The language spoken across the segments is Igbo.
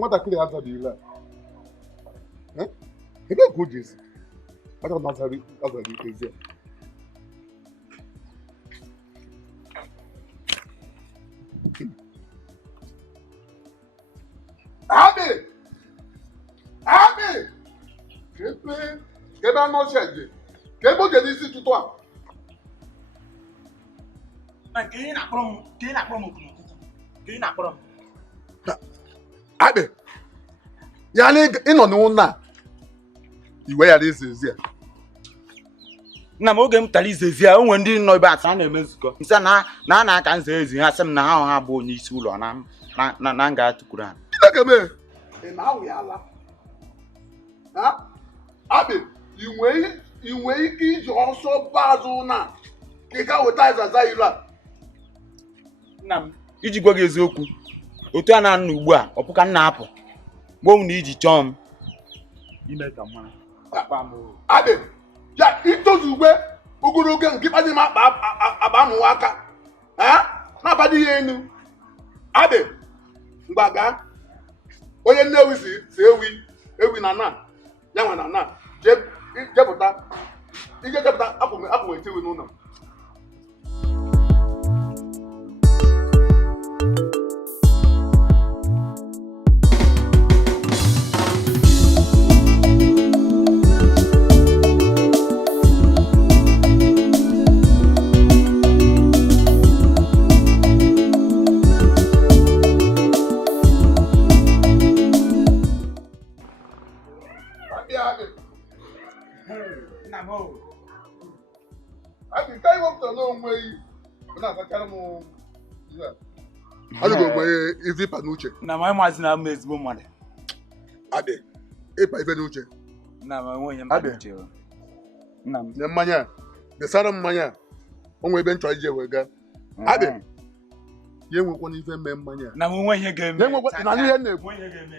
nwatakịrị azaghị ile ebe ka o ji esi aka na azaghị ezi Abi kebe anụ ọchị eje ka ebe oge n'isi tụtụ a ka ị na-akpọrọ m okwu ka ị na-akpọrọ m Abi ya na ịnọ n'ụlọ a iwe ya ezi ezi a nna m oge m tara izezi ya o nwere ndị nọ ebe a na-eme nzukọ nsị na a na-aka nze ezi ha sị m na ha bụ onye isi ụlọ na nga atụkwuru ha ị na-awụ ya ala Abi ị nwee ike iji ọsọ bazụ na ka ị ga weta ịzaza ilu a nna m iji gwa gị eziokwu otu a na-anọ ugbu a ọ pụka nna apụ gbo m na iji chọọ m ime ka mma Abi ya itozu ugbe ogologo nke kpadị m akpa amụwa aka na-abadị ya enu Abi mgbaga onye Nnewi si ewi na na ya nwa na na jepụta ije jepụta apụ echewi n'ụlọ ife n'uche na ma maazị na ama ezigbo mmadụ Abi ịkpa ife n'uche na ma nwe ihe mmadụ nna m na mmanya besara mmanya onwe ebe nchọ ije wega Abi ya enwekwa n'ife mme mmanya na m nwe ihe ga-eme na ihe na-egwu ihe ga-eme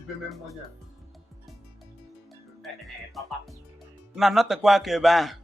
ife mme mmanya na nọtekwa aka ebe ahụ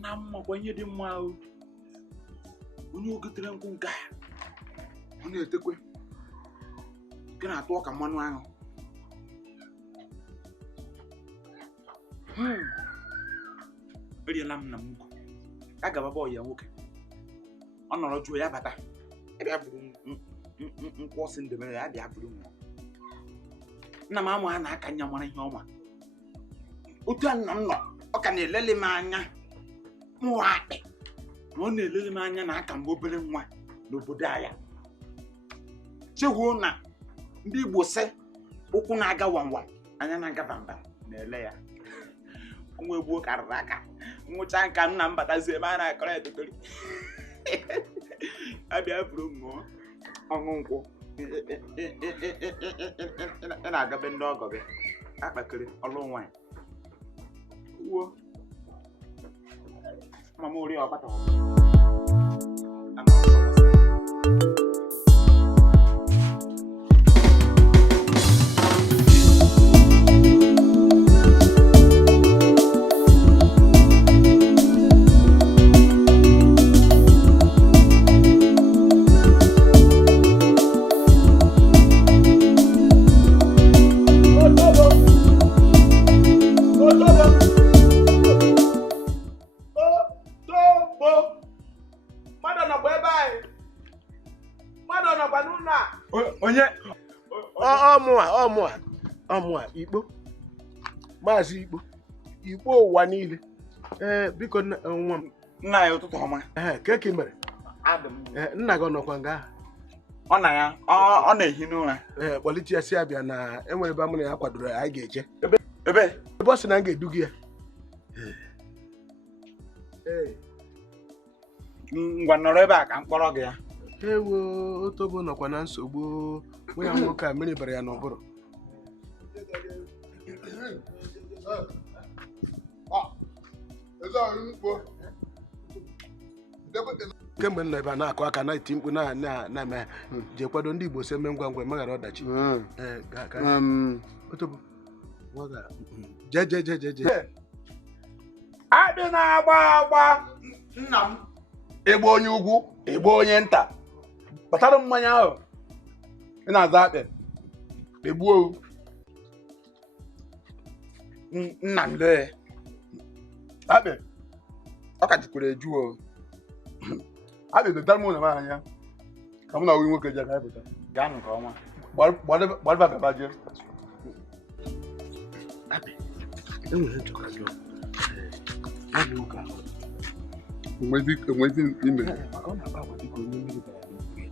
nna m makwa ihe dị mma onye ogotere nkwụ nke a ọ na-etekwe nke na-atụ ọka mmanụ aṅụ eriela m na m nkwu a gababa ọya nwoke ọ nọrọ jụọ ya bata bịa bụrụ nkwụ ọsị ndebere ya bịa bụrụ nwa nna m amụ ha na-aka nya mara ihe ọma otu a nna m nọ ọ ka na-elele m anya mụwa akpị na ọ na-elele m anya na aka mgbe obere nwa n'obodo anya chewuo na ndị Igbo sị ụkwụ na-aga wamwam anya na-aga bamba na-ele ya nwa egbuo karịrị aka nwụcha nka nna m batazi ebe a na-akọrọ etokori abịa bụrụ ṅụọ ọṅụ nkwụ ị na-agabe ndị ọgọ gị akpakiri ọlụ nwaanyị uwo mama ori ọbata onye ọmụa Igbo maazị Igbo ụwa niile biko nwa m. Nna ya ụtụtụ ọma. Ka eke mere? Adam. Nna gị nọkwa nga? Ọ na ya, ọ na-ehi n'ụra. Kpọlite ya si abịa na enwere ebe amụna ya kwadoro anyị ga-eje. Ebe ọ sị na m ga-edu gị ya. Ngwa nọrọ ebe a ka m kpọrọ gị ya. Ewo Otobo nọkwa na nsogbu nwa ya nwoke a mmiri bara ya n'ụbụrụ. Kemgbe m nọ ebe a na-akụ aka na-eti mkpu na-eme je kwado ndị Igbo si eme ngwa ngwa meghara ọdachi. Otobo je Adị na-agba nna m Igbo onye ugwu Igbo onye nta kpatara mmanya ahụ ị na-aza akpị egbuo Nna m lee akpị ọ ka jikwara eju o. akpị dotara m na anya ka m na nwoke nwoke ji aka pụta Gaa nke ọma. gbadaba gaba je enwere njọka gị abụ ụka enwezi ime maka ọ na-agba agwa dịka onye mmiri bara n'okwu ya.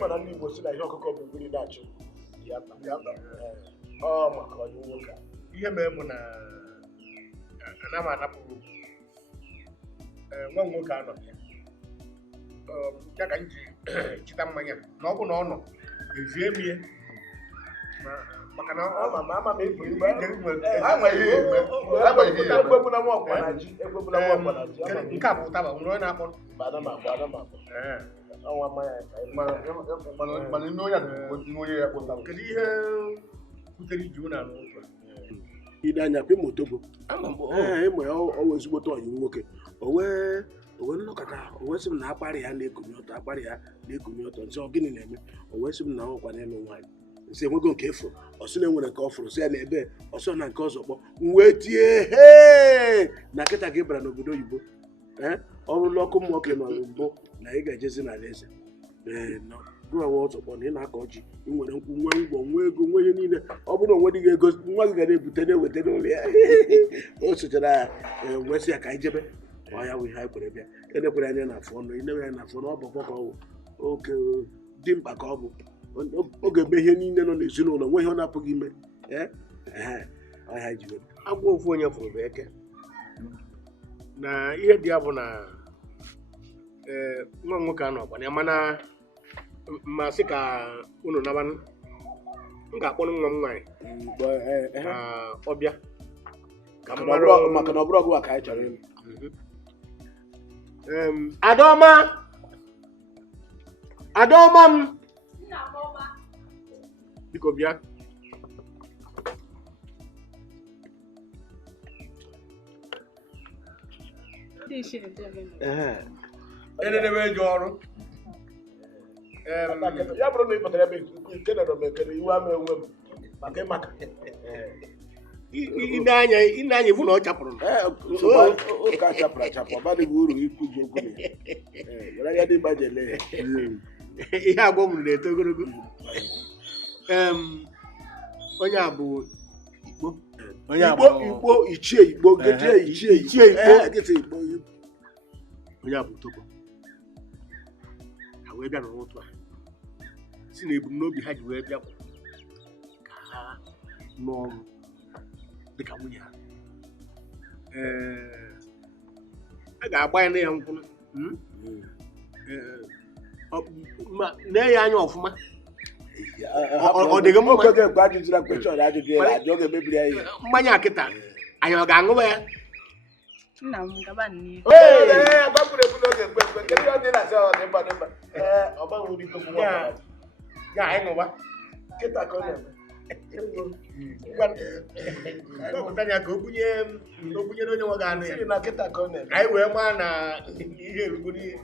Mana ndị Igbo si na ihe ọkụkọ bụ mmiri na-achụ maka onye nwoke ihe mere bụ na ana m anapụ nwa nwoke anọ ya ka m ji chịta mmanya na ọ bụ na ọ nọ ezie m ihe maka na ama m ebu ekwebula nwa ọkwa na ji nke a bụ ụtaba nwere onye na-akpọ mana ndị onye ya kpụtara kedu ihe butere iji ụlọ anụ ụtọ ide anya pe Otobo ịmụ ya ọwa ezigbote ọyị nwoke o wee nnọkọta o wee sị m na akparị ya na-ekunye ọtọ nsị ọ gịnị na-eme o wee sị m na ọkwa n'elu nwaanyị nsị enwego nke efuru ọsị na enwere nke ọ fụrụ sị ya na ebe ọsọ na nke ọzọ kpọ m wee tie na nkịta gị bara n'obodo oyibo ọ bụrụla ọkụ mmụọ ke nọrụ mbụ na ị ga-ejezi n'ala eze gụawa ọzọ kpọ na ị na-akọ ji ị nwere nkwụ nwe ngwọ nwe ego nwe ihe niile ọ bụrụ onwe dị ga-ego nwa gị ga na-ebute na-eweta n'ụlọ ya o sochara ya nwesị ya ka anyị jebe ọ ya wụ ihe anyị kwere bịa enekwere anya na afọ ọnụ inewe ya na afọ ọnụ ọ bụ ka ọ bụ oke dị mkpa ka ọ bụ ọ ga-eme ihe niile nọ n'ezinụlọ nwe ihe ọ na-apụghị ime ọhịa ji agwa ofu onye fụrụ bụ eke na ihe dị ya bụ na nwa nwoke a nọkwa ya mana mmasị ka unu naba m ga-akpọrọ nwa m nwaanyị ka ọ bịa ka maka na ọ bụrụ ọgụ ka anyị chọrọ ịlụ Adaọma m biko bịa ededebe eji ọrụ ya bụrụ na ị pụtara ebe nke nọrọ m ekele iwe ama enwe m maka ine anya ifu na ọ chapụrụ ụka chapụrụ achapụ ọ badịghị uru ikwu ji okwu na ya ya dị gbajele ihe agwọ m na-eto ogologo onye a bụ Igbo ichie Igbo onye a bụ Otobo ha wee bịa n'ụtụ a si na ebumnobi ha ji wee bịa ka ha n'ọrụ dịka nwunye ha a ga-agba ya na ya nkwụ na ya anya ọfụma ọ dịghị mma oge mgbe ajụjụla kweshọn ajụjụ ya ajụ oge mebiri ya ihe mmanya kịta anyị ọ ga-aṅụ ya nna m gaba n'ihu gbapụrụ egwu n'oge mgbe nke ndị ọ dị na-asị ọ dị mma dị mma ọ gbanwere ike okwu nwa ya anyị ṅụwa kịta ka ọ na-eme ya ka o bunyere onye nwe ga-anụ ya na kịta ka ọ na-eme anyị wee maa na ihe erugoro ihe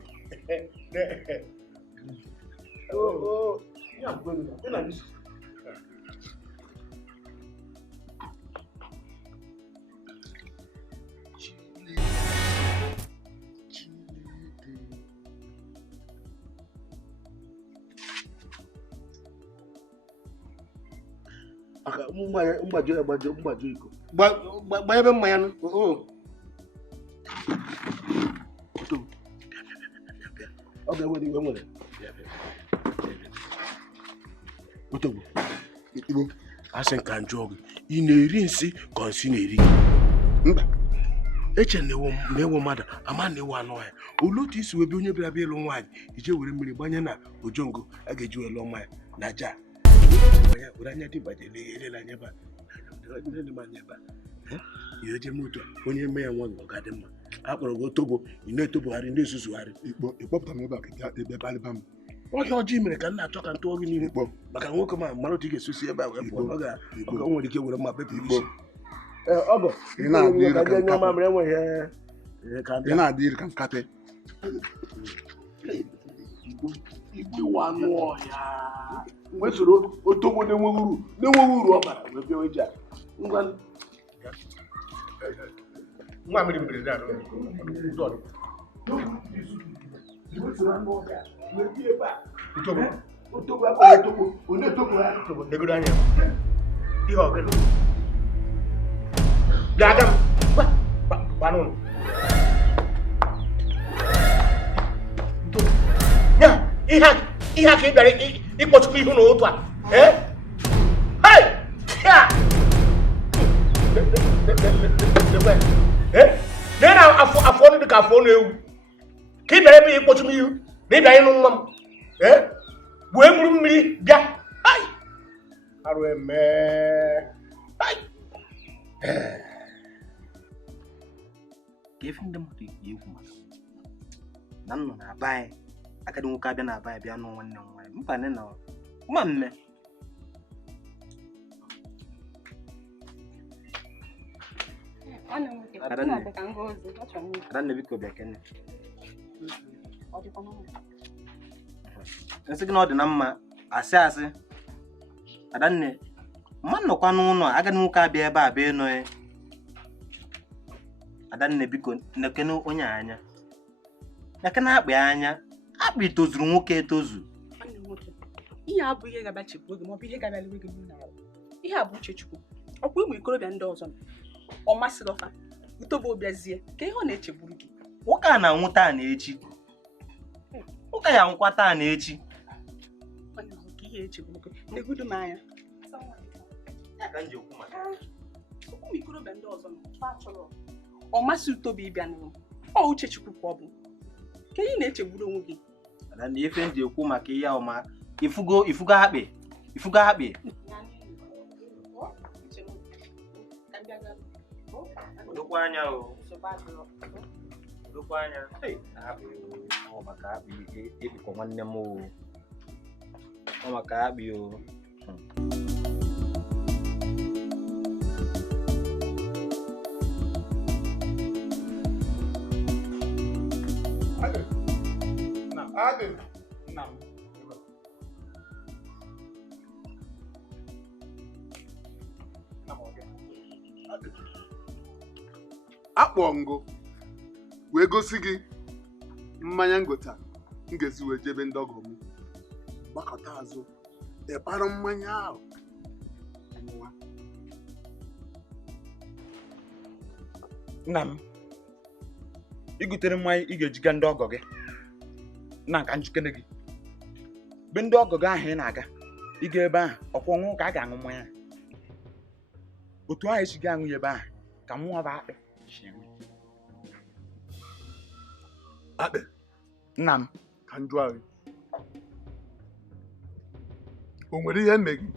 mgbaju iko gba ebe mmanya nụ ọ ga-enwere iwe nwere Otogbo Igbo asị nka njụọ gị ị na-eri nsị ka nsị na-eri mba eche na ewu mmadụ ama na ewu anụ ọhịa olee otu isi webe onye bịara bịa ịlụ nwaanyị ije were mmiri gbanye na ojongo a ga-eji wee lụọ mmanya na ja were anya dị gbajere elela anya ebe ihe oje moto onye eme ya nwa ọ ga-adị mma a kpọrọ gị Otogbo ị na-etobogharị na-ezuzugharị ịkpọpụta m ebe a ka ebe balịba m ọhịa ọjọọ mere ka m na-achọ ka ntụọ gị n'ihu kpọ maka nwoke ma mara otu ị ga-esosi ebe a wee pụọ ọ nwere ike were mma bepụ isi ọgọ ị na-adị iri ka nkapị igwe wa anụ ọhịa mgbe soro Otogbo na-enweghị uru ọ bara wee bịa eji a nwa mmiri mberede a Otogbo onye Otogbo ya negodo anya ihe ọgịnị bịa aga m gbanụ ya ihe a ka ị bịara ịkpọchukwu ihu n'otu a lee na afọ ọnụ dị ka afọ ọnụ ewu ka ị bịara ebe ịkpọchukwu ihu na ịbịa ịnụ nwa m wee mụrụ mmiri bịa arụ eme ka efi ndị mmadụ ekwu maka na m nọ na-aba anyị agadi nwoke abịa na-aba anyị bịa nụ nwanne m nwaanyị mkpanị na mma mme Adanne biko bịa kene nsị gị na ọ dị na mma asị Adanne mma nnọkwa n'ụlọ agadi nwoke abịa ebe a bịa ịnọ ya Adanne biko nekene onye anya nekene akpị anya akpị tozuru nwoke etozu ihe abụ ihe ga-abachipụ oge maọbụ ihe ga-abịaliwe gị n'ahụ ihe a bụ uche Chukwu ọkwa ụmụ ikorobịa ndị ọzọ ọ masịrị ọfa Otogbo bịazie ka ihe ọ na-echegburu gị nwoke a na-anwụ taa na echi nwoke ya nwụkwa taa na echi ihe echegburu gị negudu m anya ya ka m ji okwu maka ụmụ ikorobịa ndị ọzọ chọrọ ọ masị Otogbo ịbịa n'ụlọ ọ uche Chukwu ka ọ bụ ka ihe na-echegburu onwe gị na ife ndị ekwu maka ihe ọma ifugo akpị dokwa anya ọ maka akpị ebikọ nwanne m ọ maka akpị akpọ ngo wee gosi gị mmanya ngota m ga-esi wee jebe ndị ọgọ m gbakọta azụ ịkpara mmanya ahụ nna m igotere mmanya ị ga-ejiga ndị ọgọ gị na nka njikere gị be ndị ọgọ gị ahụ ị na-aga ịga ebe ahụ ọkwọ ọṅụ ka a ga-aṅụ mmanya otu ahụ esi gị aṅụ ya ebe ahụ ka mmụọ bụ akpị akpị nna m ka njụ ahụ o nwere ihe mmeri gị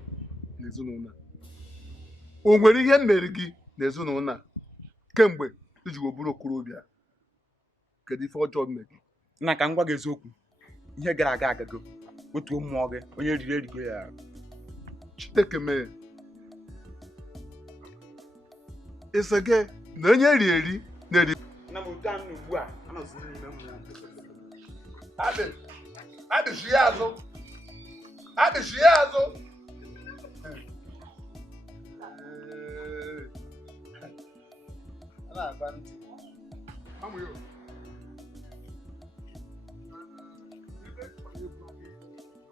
n'ezinụlọ o nwere ihe mmeri gị n'ezinụlọ a kemgbe iji bụrụ okorobịa kedu ife ọjọọ mmeri nna ka m gwa gị eziokwu ihe gara aga agago otu mmụọ gị onye riri erigo ya Chineke mee ise gị na onye eri eri na-eri nna m otu anụ ugbu a anọziri n'ime mmụọ adịchi ya azụ adịchi ya azụ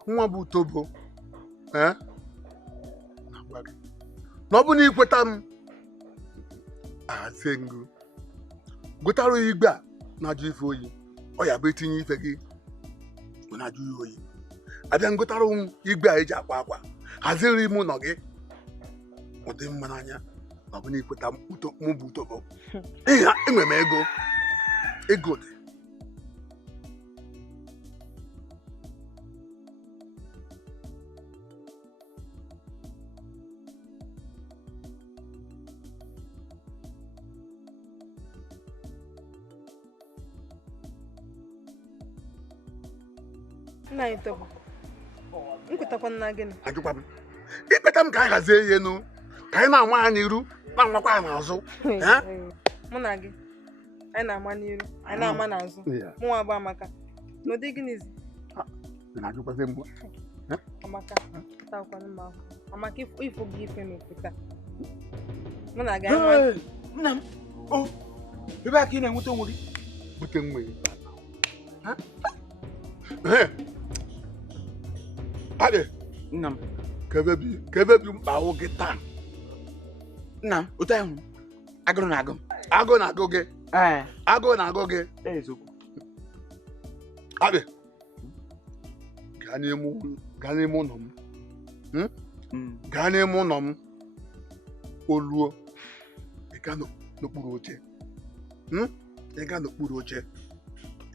nwa bụ utobo na ọ bụ na ikweta m ahazie ngụ gotara ya igbe a na-ajụ ife oyi ọ ya bụ etinye ife gị na-ajụ ya oyi abịa ngotara m igbe a eji akwa akwa haziri m ụlọ gị ọ dị mma n'anya na ọ bụ na ikweta m bụ utobo enwe m ego dị Nna anyị tọgbọ. M kwetakwa nna gị. Ajụkwa m. Ikpeta m ka anyị hazie ihe nụ ka anyị na-ama ya n'iru na-amakwa ya n'azụ. Mụ na gị anyị na-ama n'iru anyị na-ama n'azụ. Mụ nwa bụ Amaka. N'ụdị gịnịzi? Na-ajụkwazi mbụ. Amaka takwana m ahụ. Amaka ifo gị ife na-ekweta. Mụ na gị anyị nna m ebe a ka ị na-enweta onwe gị bute nwe adị nna m ka ebe bi mkpa ahụ gị taa nna m otu ahụ agụrụ na-agụ m agụụ na-agụ gị agụụ na-agụ gị eziokwu adị gaa n'ime ụlọ m gaa n'ime ụlọ m oluo ịga n'okpuru oche ịga n'okpuru oche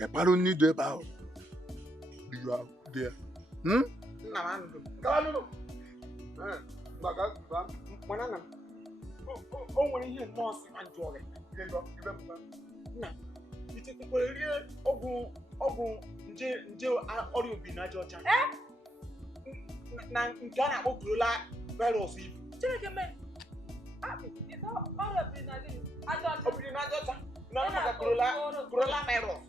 ịkparụ n'ido ebe ahụ dị ya o nwere ihe nọọsụ na njọ ọrịa nna ichekwara rie ọgwụ nje ọrịa obi na aja ọcha na nke a na-akpọ korona virus ibu Chineke mee ọrịa obi na gịnị aja ọcha obiri na aja ọcha na maka korona virus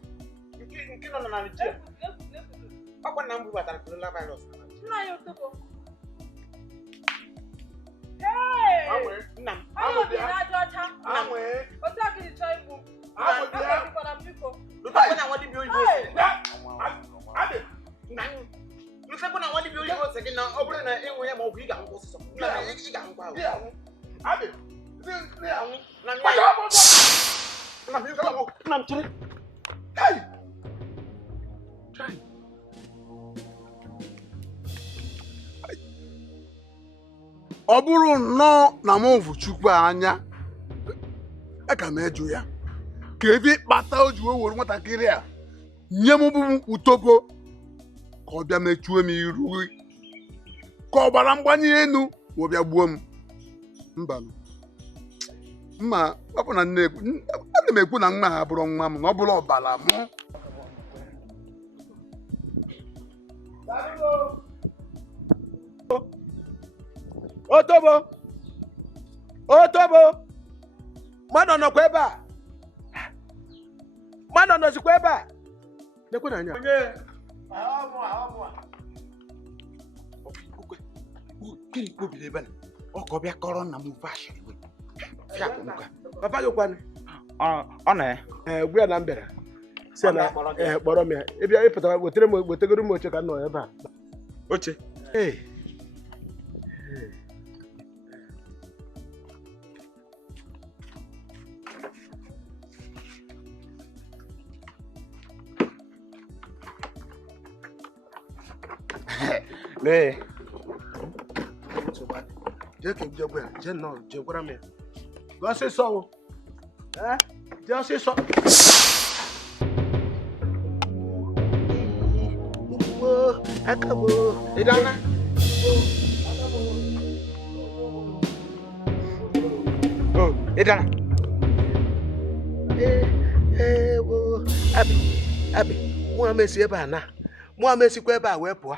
nke nọ na Nigeria ọkwa na m bubatara korona virus nna ya otobo nna m ọrịa obi na aja ọcha otu a gịnị chọọ igbu bikọna biko lutekwa na nwa dibịa oyibo lutekwa na nwa dibịa oyibo sị gị na ọ bụrụ na enwe ya ma ọgwụ ị ga-anwụ ọsịsọ ị ga-anwụkwa nna m chere ọ bụrụ nnọọ na m bụ Chukwu anya aka m eju ya ka ebe ịkpata o ji were nwatakịrị a nye m bụ utobo ka ọ bịa mechuo m iru ka ọ gbara mgbanye elu wee bịa gbuo m mba mma ọbụ na nne ana m ekwu na nwa ha bụrụ nwa m na ọ bụrụ ọbara m Otobo mmadụ nọkwa ebe a mmadụ nọzikwa ebe a nekwe na anya gịnị kpobiri ebe ọ ka ọ bịa kọrọ nna m ofe ashịrị papa gị kwanụ ọ na ya ugbu a na m bịara si na kpọrọ m ya ịbịa ịpụtara wetegoro m oche ka m nọ ebe a oche lee jee ka je gwa ya jee nọ jee gwara m ya gwa ọsịsọ o jee ọsịsọ akabo ịdana ịdara Abi, mụ amesi ebe a na. Mụ amesikwa ebe a wee pụọ.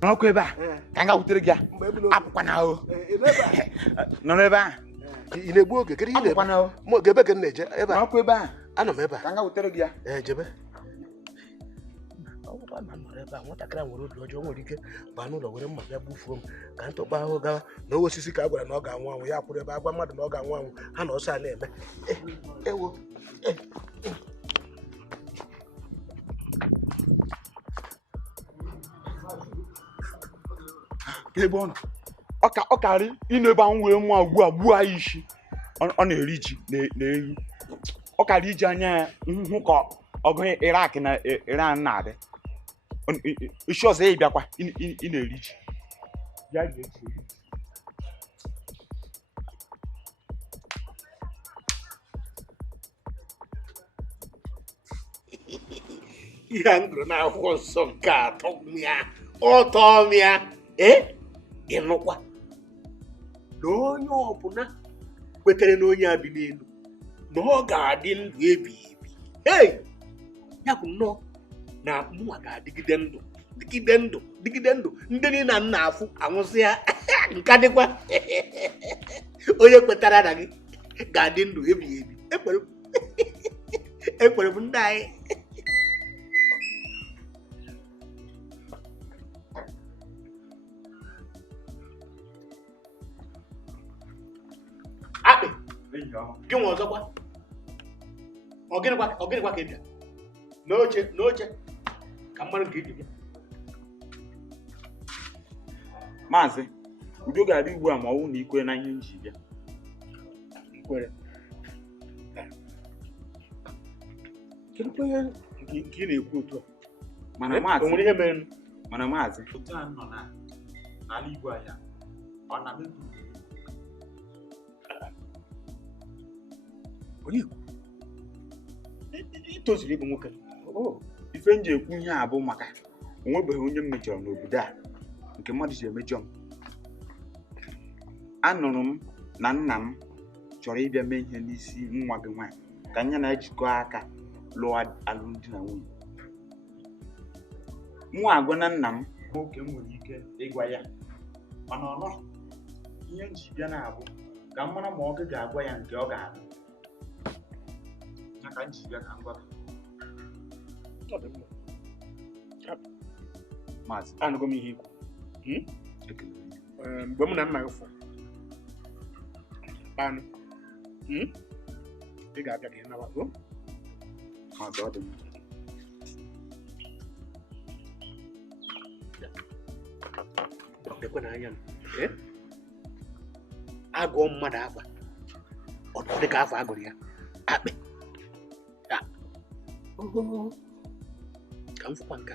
n'ọkụ ebe a ka m ga wutere gị ya apụkwana ahụ nọ n'ebe a Ị na-egbu oge kedu ihe apụkwana ahụ mụ ebe ka m na-eje ebe a. n'ọkụ ebe a Anọ m ebe a. ka m ga wutere gị ya Jebe. Ọ bụkwa na m nọrọ ebe a nwatakịrị a nwere obi ọjọọ nwere ike baa n'ụlọ were mma bịa gbufuo m ka ntụkpa ahụ gawa na owe osisi ka a gwara na ọ ga-anwụ anwụ ya kwụrụ ebe agwa mmadụ na ọ ga-anwụ anwụ ha na ọsọ a na-eme ewo ebe ọ nọ ọ karị ịnụ ebe ahụ wee mụọ ugbu a gbuo anyị isi ọ na-eri ji na ehi ọ karị iji anya ya hụ ka ọgụ Iraq na Iran na-adị isi ọzọ ya bịakwa ị na-eri ji ya ga-eji ihe a ngụrụ n'akwụkwọ nsọ nke atọ ọtọ mịa ịnụkwa na onye ọbụla kwetere na onye a bi n'elu na ọ ga-adị ndụ ebighị ebi ya bụ nnọọ na mụnwa ga-adịgide ndụ dịgide ndụ ndị niile nna afụ anwụsịa nka dịkwa onye kwetara na gị ga-adị ndụ ebighị ebi ekwere m ndị anyị akpị gị nwe ọzọkwa ọ gịnịkwa ka ị bịa n'oche ka mmadụ nke iji bịa maazị udo ga-adị ugbu a ma ọ bụrụ na ikwere na ihe nji bịa ikwere kedu ihe nke ị na-ekwu otu a mana maazị o nwere ihe mere mana maazị otu a nọ n'ala Igbo anya ọ na-emebi onye itozuru ịbụ nwoke ife m ji ekwu ihe a bụ maka onwebeghị onye m mejọrọ n'obodo a nke mmadụ ji emejọ m anụrụ m na nna m chọrọ ịbịa mee ihe n'isi nwa gị nwaanyị ka anya na-ejikọ aka lụọ alụmdi na nwunye mụ agwa na nna m nwoke m nwere ike ịgwa ya mana ọ nọghị ihe m ji bịa na-abụ ka m mara ma ọ ga-agwa ya nke ọ ga-abụ ya ka m ji bịa ka m gwa gị maazị anụgo m ihe ikwu mgbe m na nna gị fụ anụ ị ga-abịa ka ị nabago maazị ọ dị m ekwe n'anya m agụọ mmadụ akpa ọ dị ka afọ agụrụ ya akpị ka m fụkwa nke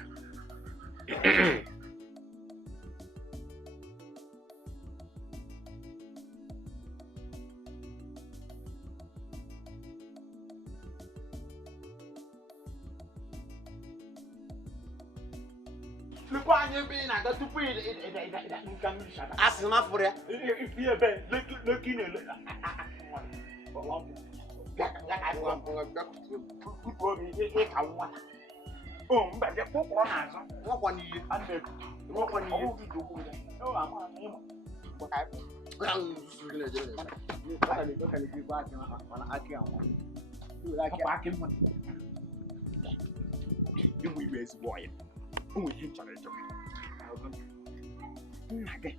lekwa anyị ebe ị na-aga tupu nka mmiri shata asị na afụrụ ya ihe ebe leki na-ele ịka nwa mba je kpụkpọrọ n'azụ nwakwa n'ihe nwakwa n'ihe ịmụ ibe ezigbo ọya o nwere ihe chọrọ ịchọ nna gị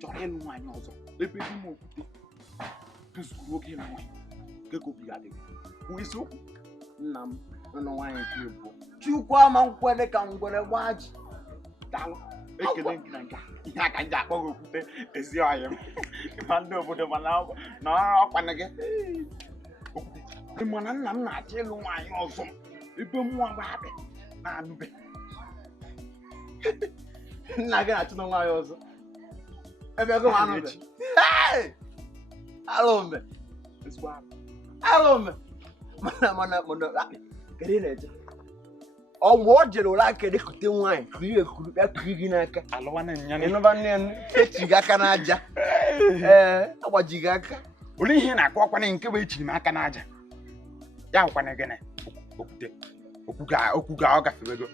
chọrọ ịlụ nwaanyị ọzọ ebe di m okwute tụzuru oge ịlụ nwaanyị nke ka obi adịghị bụ eziokwu nna m nọ nwaanyị nke bụ chukwu ama nkwele ka ngwere gbaa ji daalụ ekele gị na nke ihe aka nji akpọ gị okwute ezi ọyị m ma ndị obodo mana ọkwana gị okwute mana nna m na-achọ ịlụ nwaanyị ọzọ ebe mmụọ gbabị na-anụbe Nna gị na-achụ n'ọnwa ya ọzọ. Ebe ego ma anụ be. Alụmbe. Alụmbe. Mana kedu ị na-eje? Ọgwụ o jere ụra aka ekute nwaanyị kuru ekuru ya kuru gị n'aka. Ịnụba nne echi gị aka n'aja. Agbaji gị aka. Olee ihe na-akụ ọkwa nke bụ echiri m aka n'aja? Ya hụkwana gịnị? Okwute. Okwu ga ọ gafewego.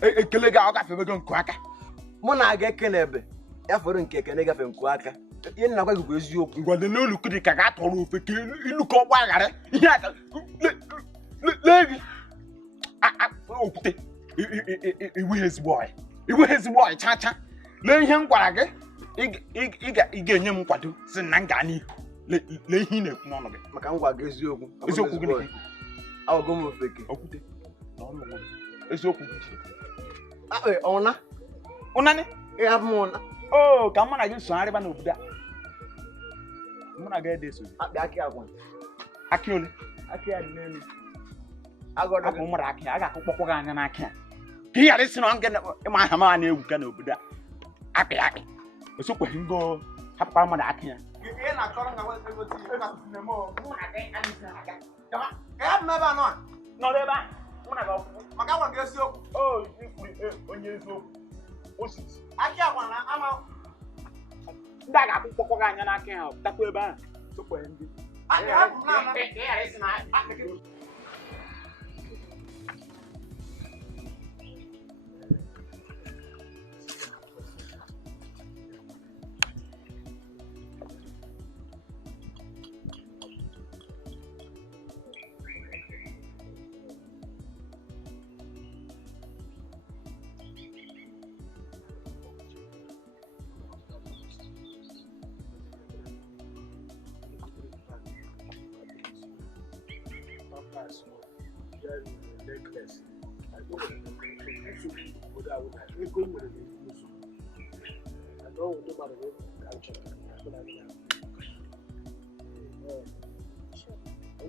Ekele ga ọ gafewego nku aka. Mụ na aga ekene ebe ya fọrọ nke ekene gafe nku aka. Ihe na-agwa gị bụ eziokwu. Ngwade n'olu kudi ka ga-atọrọ ofe ka ilu ka ọgba aghara. Ihe aka lee gị. Okwute. Iwu ezigbo ọyị chacha. Lee ihe m gwara gị. Ị ga-enye m nkwado si na m gaa n'ihu. Lee ihe ị na-ekwu n'ọnụ gị. Maka ngwa gị eziokwu. Eziokwu gịnị? Awụgo m ofeke. Okwute. Eziokwu gị. Ọna? Ụnanị? Ịhapụ m ụna. Oo, ka mụ na gị sogharịba n'obodo a. Mụ na gị ede so. Akpị akị agwa. Akị ole? Akị ya dị n'elu. Akụ mmadụ akị a ga-akụ kpọkpọ gị anya n'akị ya. Ka ị ghara isi na ịma aha ma na-egwu ka n'obodo a. Akpị. Osokweghị ngo hapụkwa mmadụ akị ya. Ihe na-achọrọ nga nwere ego tinye na sinema ọ. Mụ na gị adịghị aga. Ka ya bụ ebe a nọ. Nọrọ ebe a. Mụ na gị ọkwụ. Maka agwa gị eziokwu. O, ikwuru onye eziokwu. Osisi. Akị agwa na ama. Ndị a ga-akụ kpọkpọ gị anya n'akị ya takwa ebe a. Sokweghị ndị. Akị hapụ m n'ama. Ka ị ghara isi na akị gị.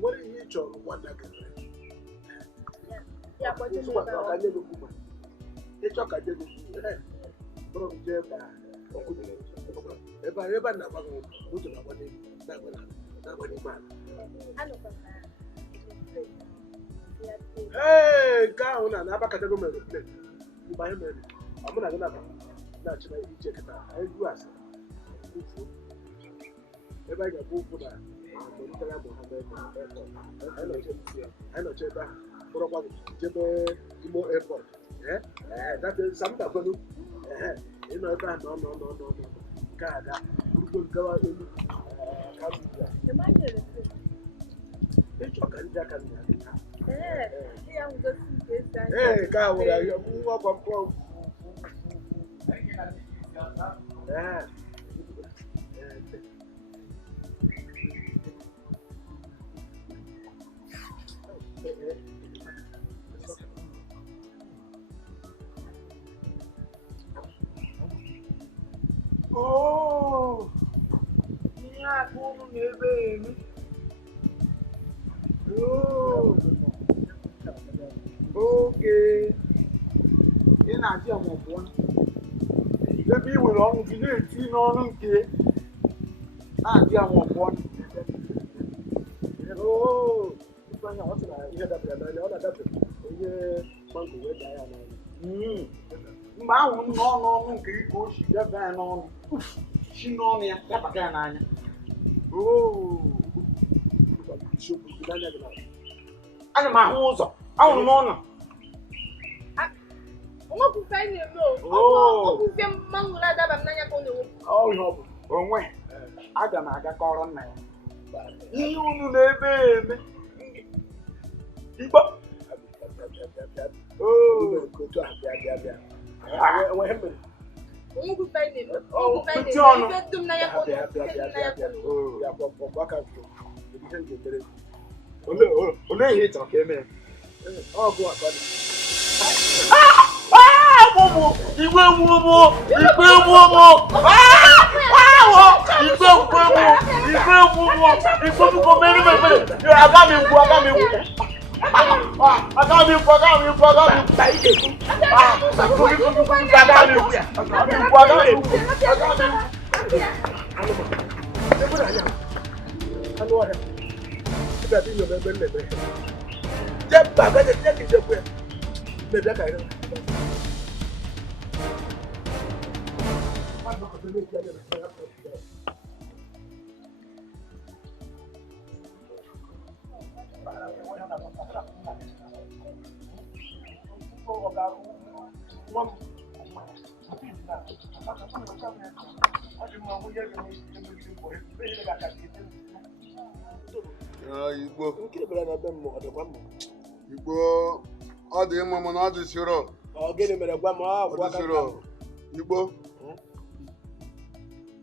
What is it? What that can Yeah, but you know what I did. They talk I did. Bro, Jeba. If I ever never go to nobody, nobody man. Hey, go on and Abaka go marry. You buy him. I'm gonna not to check it out. I do ask. If I get both for that. I know Jeba. Probably Jeba Imo Airport. That is something I do. You know that no. God, we will go out in Hey, God, what are you? Move up and from. Yeah. Oh, yeah, baby. Oh, okay. In a dear one. Maybe we're on to the tea on okay. Ah, dear one. Oh, what's that? You had that. Mgbe ahụ n'ọnụ nke ike oshi ebe ya n'ọnụ si n'ọnụ ya dapụta ya n'anya. Ana m ahụ ụzọ ahụrụ m ọnụ. Onwe aga m aga kọrọ nna ya ihe unu na-ebe eme Igbo. Olee ihe ị chọrọ ka eme? Igwe Igbo ọ dị mma mana ọ dị siro. Gịnị mere gwa m Ọ dị siro. Igbo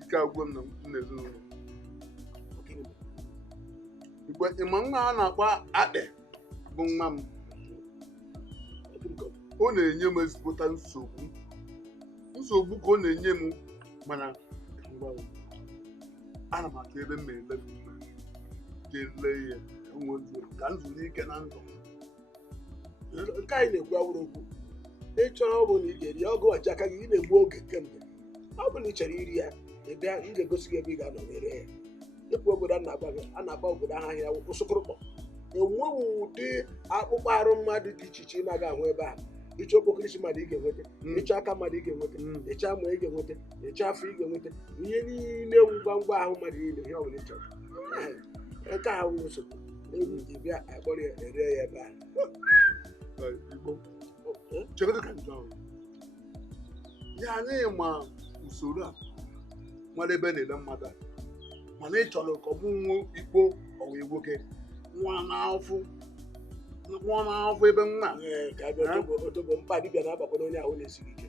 ike agwụ m na ezinụlọ. Igbo ịma nwa a na-akpọ Akpe bụ nwa m. Ọ na-enye m ezigbo nsogbu. Nsogbu ka ọ na-enye m mana ana m aka ebe m na-ele ga-ele ya ka nzuru ike na ndụ. Nke anyị na-ekwu awụrụ okwu ị chọrọ ọ bụ na ị ga-eri ọgụ ọcha aka gị ị na-egbu oge kemgbe ọ bụ na ị chọrọ iri ya ịbịa m ga-egosi gị ebe ị ga-anọ were ya ịpụ obodo a na-agba obodo ahụ ahịa ụsụkụrụkpọ enweghị ụdị akpụkpọ arụ mmadụ dị iche iche ị na-aga ahụ ebe ahụ ịchọ okpokirisi mmadụ ị ga-enweta ịchọ aka mmadụ ị ga-enweta ịchọ amụ ị ga-enweta ịchọ afọ ị ga-enweta ihe niile ewu ngwa ahụ mmadụ niile ihe ọbụla ị chọrọ nke ahụ nsogbu egwu ji bịa akpọrọ ya ere ya ebe ahụ. Igbo chegodo ka njọ ahụ ya anaghị ma usoro a nwere ebe na-ele mmadụ mana ị chọrọ ka ọ bụ nwa Igbo ọwa nwoke nwa n'afọ ebe nwa ka otobo mkpa dibịa na-agbakọ onye ahụ na-esiri ike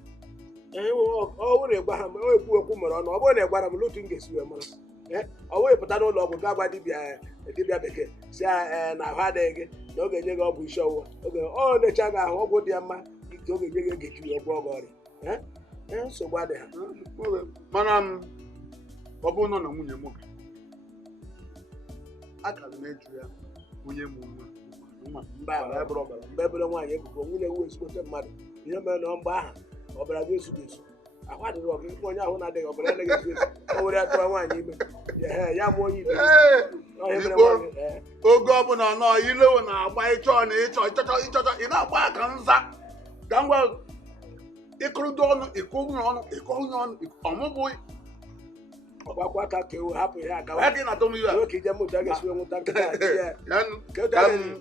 ọ bụrụ ịgwa ha ma o ekwu okwu mere ọnụ ọ bụrụ na ị gwara m n'otu m ga-esi wee mara ọ wee pụta n'ụlọ ọgwụ ga gwa dibịa bekee si na ahụ adịghị gị na ọ ga-enye gị ọgwụ isi ọwụwa ọ na-echa gị ahụ ọgwụ dị ya mma ike ọ ga-enye gị ga-ekiri ọgwụ ọrịa nsogbu adịghị mana ọ bụrụ nọ na nwunye m akara m eju ya onye m nwa mgbe ebere nwaanyị ebubo nwunye ewu ezigbote mmadụ ihe mere na mgbe aha ọbara gị esu esu ahụ adịghị ọgụ onye ahụ na-adịghị ọbara anaghị esu esu o were atụrụ nwaanyị ime ya mụọ onye ibe oge ọbụla nọ ilewo na-agba ịchọ na ịchọchọ ị na-agba aka nza ka ngwa ịkụrụdo ọnụ ịkụnye ọnụ ọmụbụ ọgbakwa aka ka ewu hapụ ya aka gị na atọm ihe ka ije mụta ga-esi nwụta nkịta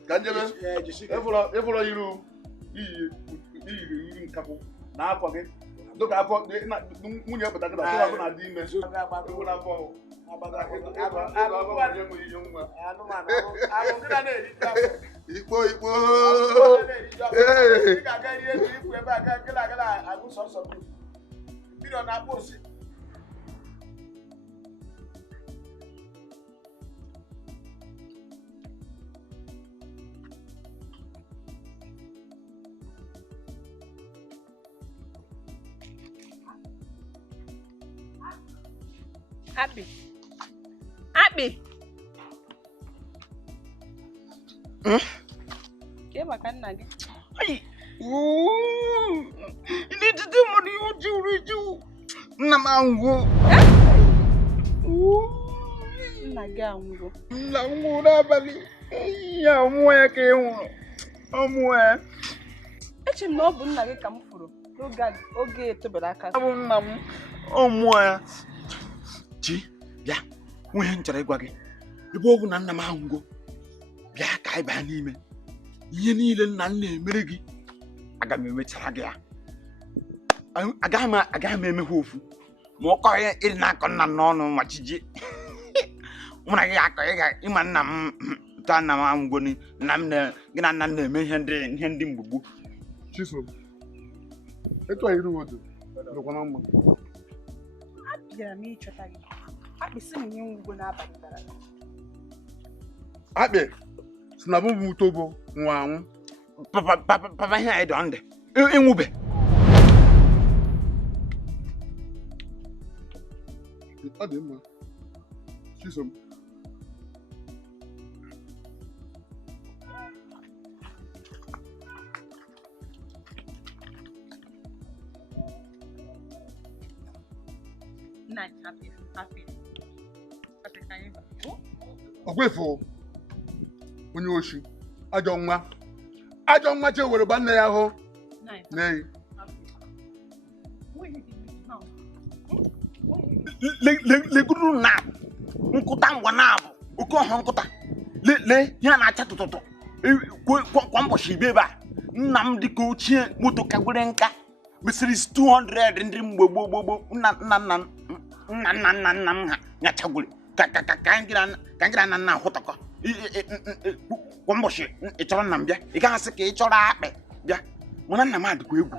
ka njebe ịfụrọ iru iri nkapụ n'afọ gị dịka afọ nwunye pụta gị na afọ na-adị ime Igbo Akpị ke maka nna gị ndị tete mmadụ ihe juru eju nna m anwụgo nna gị anwụgo nna m nwụrụ n'abalị ya ọmụọ ya ka ị nwụrụ ọmụọ ya eche m na ọ bụ nna gị ka m fụrụ oge etobere aka ọ bụ nna m ọmụọ ya chi bịa nwunye m chọrọ ịgwa gị ebe ọ bụ na nna m anwụgo bịa ka anyị baa n'ime ihe niile nna m na-emere gị aga m emechara gị ya agaghị m emekwa ofu ma ọ kọghị ịdị na-akọ nna m n'ọnụ ma chiji mụ na gị akọ ịma nna m ta nna m anwụgo gị na nna m na-eme ihe ndị mgbugbu Chisom etu anyị iru odo dịkwa na mma abịara m ịchọta gị Akpị si m ihe ngwugwo n'abalị gara aga Akpị si na bụbụ utobo nwa anwụ papa ihe anyị dị ndụ ịnwụbe ọ dị mma Chisom Ogwefu onye oshi ajọ nwa je were ba nne ya hụ n'eyi leguru na nkụta ngwa na abụ oke ọhụ nkụta le ya na-acha tụtụtụ kwa mbọchị ibe ebe a nna m dịka ochie moto kagwere nka mesịrị 200 ndị mgbe gboo nna m ha nyachagwere ka ngịra na nna ahụtakọ kwa mbọchị ị chọrọ nna m bịa ị gaghị asị ka ị chọrọ akpị bịa mụna nna m adịkwa egwu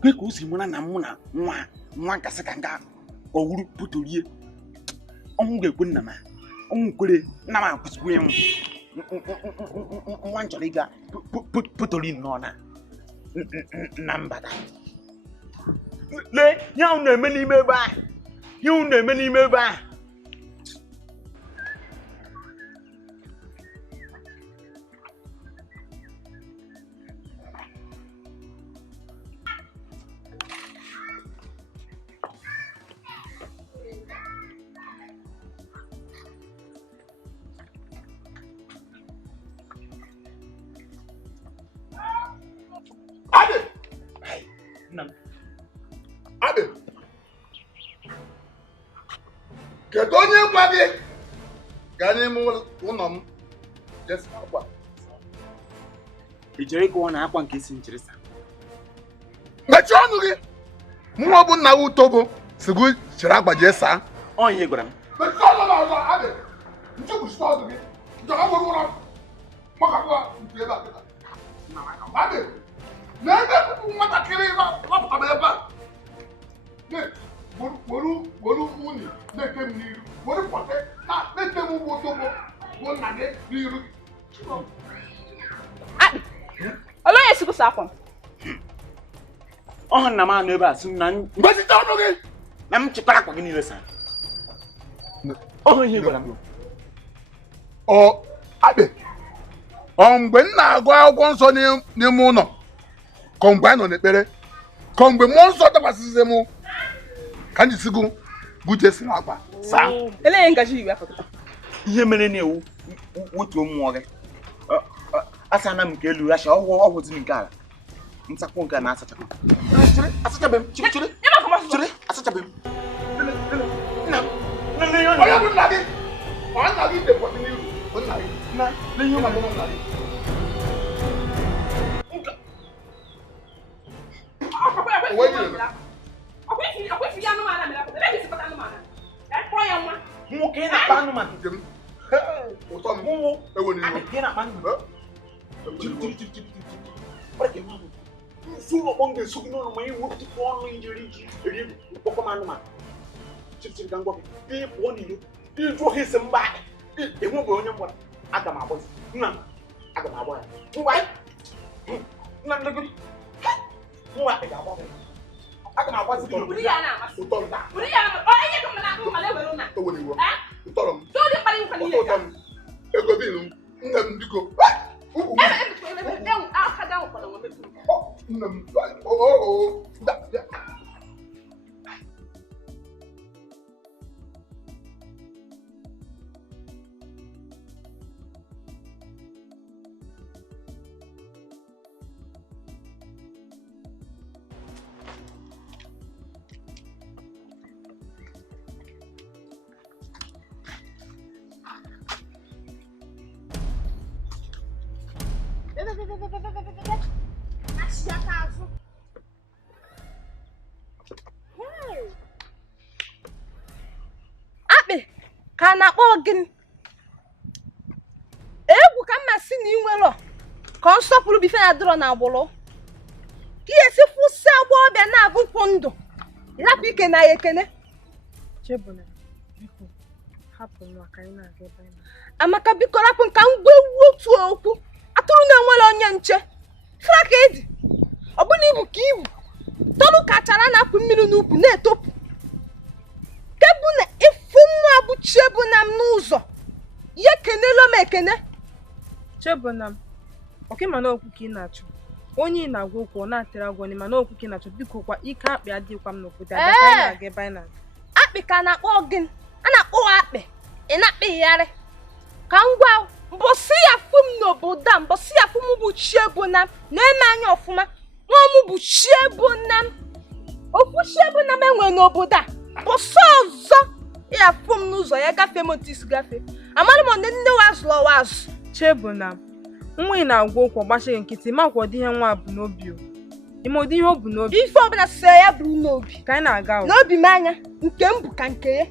kwe ka o si mụna na mụ na nwa nkasị ka nga ọwụrụ putorie ọnwụ ga-ekwe nna m ọnwụ kwere nna m akwụsịkwa ya nwa nchọrọ ịga putori nọ na mbata lee ihe ahụ na-eme n'ime ebe ahụ kedu onye gwa gị gaa n'ime ụlọ m jesi akwa ị chere ịkọwa na akwa nke isi nchirisa mechie ọnụ gị mụnwa bụ nna utobo si gị chịrị akwa jee saa ọ ihe gwara m mechie ọnụ na ọzọ adị nchekwuchite ọnụ gị njọga nwere ụra makapụa nke ebe a kịta adị na ebe nwatakịrị lapụtara ebe a were unyi na-eke m n'iru were pọte na-eke m ugbo otogbo bụ nna gị n'iru olee onye sikwụsa akwa m ọhụ nna m anụ ebe a sị na mgbesite ọnụ gị na m chịkọrọ akwa gị niile saa ọhụ ihe gwara m akpị mgbe m na-agụ akwụkwọ nsọ n'ime ụlọ ka mgbe anyị nọ n'ekpere ka mgbe mmụọ nsọ dakwasịsị m ka m jisigo bute siri akwa saa elee ngaji iwe afọ ihe mere na-ewu wetuo mmụọ gị asana m nke elu rasha ọhụzi nke ala ntakwụ nke na-asachapụ asachabeghị m chere asachabeghị m onye bụ nna gị nna gị dekwasị n'iru nna gị n'ihe ụlọ nna gị nwoke na-akpa anụmanụ ụtọ m ewe n'ihu ụlọ ọkpọ ga-eso gị n'ọnụ ma ị wepụtụkwa ọnụ ijeri iji eri mkpọkọ anụmanụ chịrịchịrị ka ngwa gị ị pụọ n'ilo ịjụ ohe isi mba enwebeghị onye mgbara aga m agbazi nna m aga m agba ya ngwa nna m legodi nwa ị ga-agba m aga m agbazi gị ụtọ m ewe n'ihu ụtọrọ m ụtọ m ego binu nne m biko nne m akpị ka na-akpọ gịnị egwu ka mma si na ị nwere ka nsọpụrụ bife na dọrọ na agbụrụ ka ihe si kwụsị agbọghọbịa na-abụkwu ndụ rapụ ike na ya ekene Chebụna, biko hapụ nwa ka anyị na-aga ebe anyị Amaka biko rapụ nka ngwa ewu otu okwu atụrụ na-enwere onye nche fara ka edi ọ bụ na ibu ka ibu tọrụ kachara na-apụ mmiri n'ukwu na-etopụ kebu na ịfụ nwa bụ Chebụna m n'ụzọ ya kenelo m ekene Chebụna m ọka ịma na okwu ka ị na-achọ onye ị na-agwa okwu ọ na-atịrị agwọ n'ime na okwu ka ị na-achọ biko kwa ike akpị adịghịkwa m n'obodo abịa ka anyị na-aga ebe anyị na-aga akpị ka na-akpọ gị a na-akpọ akpị ị na-akpịgharị ka m gwa mbọsị ya fụ m n'obodo a mbọsị ya fụ m bụ chiebuna na-eme anya ọfụma nwa m bụ chiebuna okwu chiebuna m enwe n'obodo a bọsị ọzọ ya fụ m n'ụzọ ya gafee m otu isi gafee amalị m ndị wazụrụ ọwazụ Chiebuna nwa ị na-agwa okwu ọgbachi nkịtị makwa ọdị ihe nwa bụ n'obi o ime ụdị ihe o bụ n'obi ife ọbụla sị ya bụrụ n'obi ka anyị na-aga n'obi m anya nke m bụ ka nke ya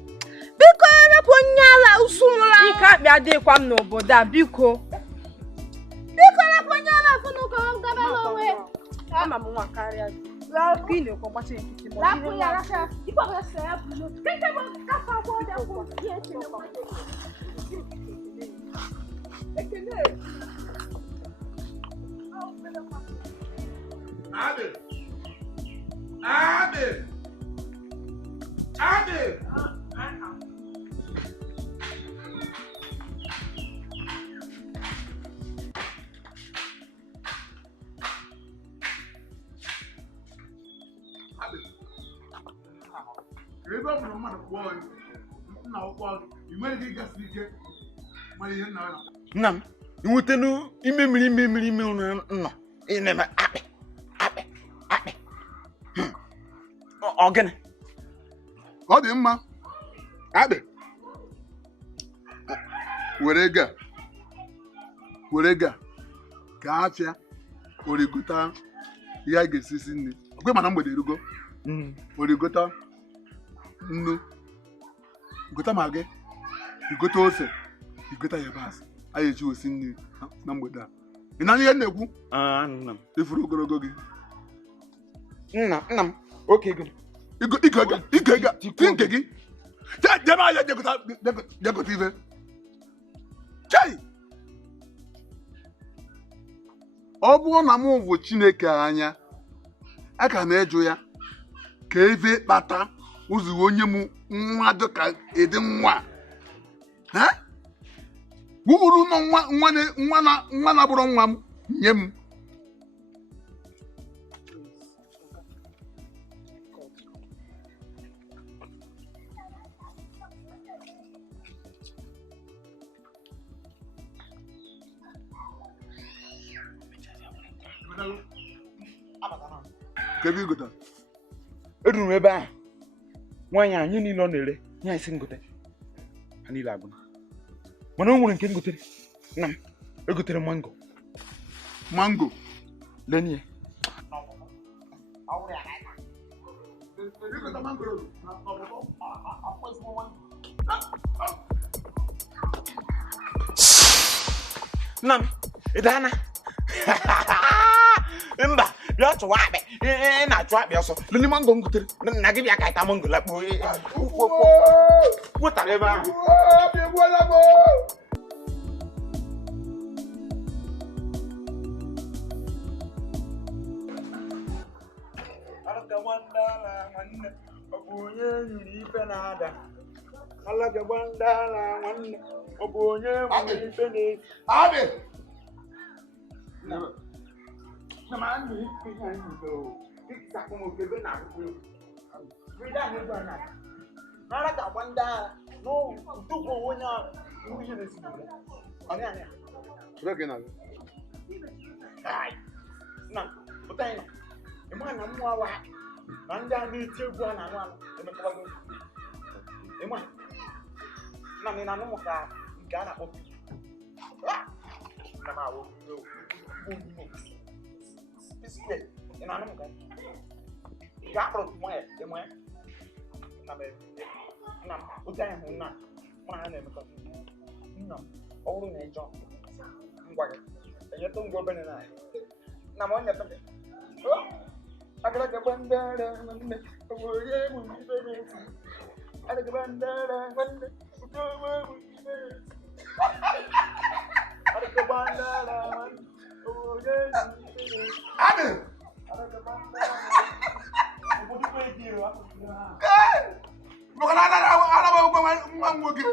biko rapụ onye ala usu nwụrụ anwụ ike akpị adịghịkwa m n'obodo a biko rapụ onye ala afọ n'ụka gaba n'onwe ya ama m nwa karịa gị ka ị na-ekwu ọgbachi nkịtị ma ọ dị ihe nwa ife ọbụla sị ya bụrụ n'obi nke bụ kafa agwọ ọdị akwụ ihe ekele Abi! Abi! Abi! Ebe ọ bụrụ mmadụ kpọọ gị, nna ụkpọ gị, ị nwere ike ịgasị ike mara ihe nna ya. Nna m, ị nwetenu ime mmiri ụnụ nọ ị na-eme akpị. Ọ gịnị? Ọ dị mma. Akpị. Were ga ka afịa origota ihe a ga-esisi nri. Okwe mana mgbede erugo. Origota nnu. Gota magị. Igota ose. Igota yabasị. A ga-eji osi nri na mgbede a. Ị na ihe na-ekwu? Nna m. Ifuru ogologo gị. Nna m, oke gị. Ike ga. Ti nke gị. Jebe ahịa jegota ife. Chai! Ọ bụrụ na m bụ Chineke anya, a ka na-eju ya ka ebe kpata ụzọ onye m nwa dịka ịdị nwa. Bụrụ na nwa na-abụrụ nwa m nye m. Kebe igota. Eruru m ebe ahụ. Nwaanyị anyị niile ọ na-ere, ya isi ngote. Ha niile agụ. Mana o nwere nke ngotere. Nna m, egotere mango. Mango. Lenye. Nna m, ị daana? Mba, bịa chụwa akpị. Ị na-achụ akpị ọsọ. Lele mango m gotere. Nna gị bịa ka ịta mango lakpuo. Wetara ebe ahụ. Ọ bụ onye nyiri ife na-ada. Alagabandala nwanne, ọ bụ onye nwere ife na-esi. Abi! Na ma ndụ ife ihe anyị nwere dịka akpọmọkebe na akwụkwọ egwu. Frida na-egwu a na-aga. Nara ka agba ndị agha n'ụtụpụ onye ahụ ihe na-esi n'obodo. Ọ na-anya. Na pụta anyị nọ. Ị ma na mmụọ awa na ndị a na-eti egwu a na-anụ anụ emekọbago. Ị ma na m na-anụ maka nke a na-akpọ na m awụ Biscuit, ị na-anụ maka ị ga-akpọrọ nwa ya enwe nna m otu anyị hụ nna mụ na ha na-emekọ nna m ọ bụrụ na ị chọọ ngwa gị enyetụ ngwa obere na nna m onye tebe agaraga ndị ara nwanne onye egwu ibe na-esi agaraga ndị ara nwanne ụjọ egwu ibe na-esi agaraga ndị ara nwanne onye egwu ibe na-esi. Abi! Maka na ana ba nwa nwoke.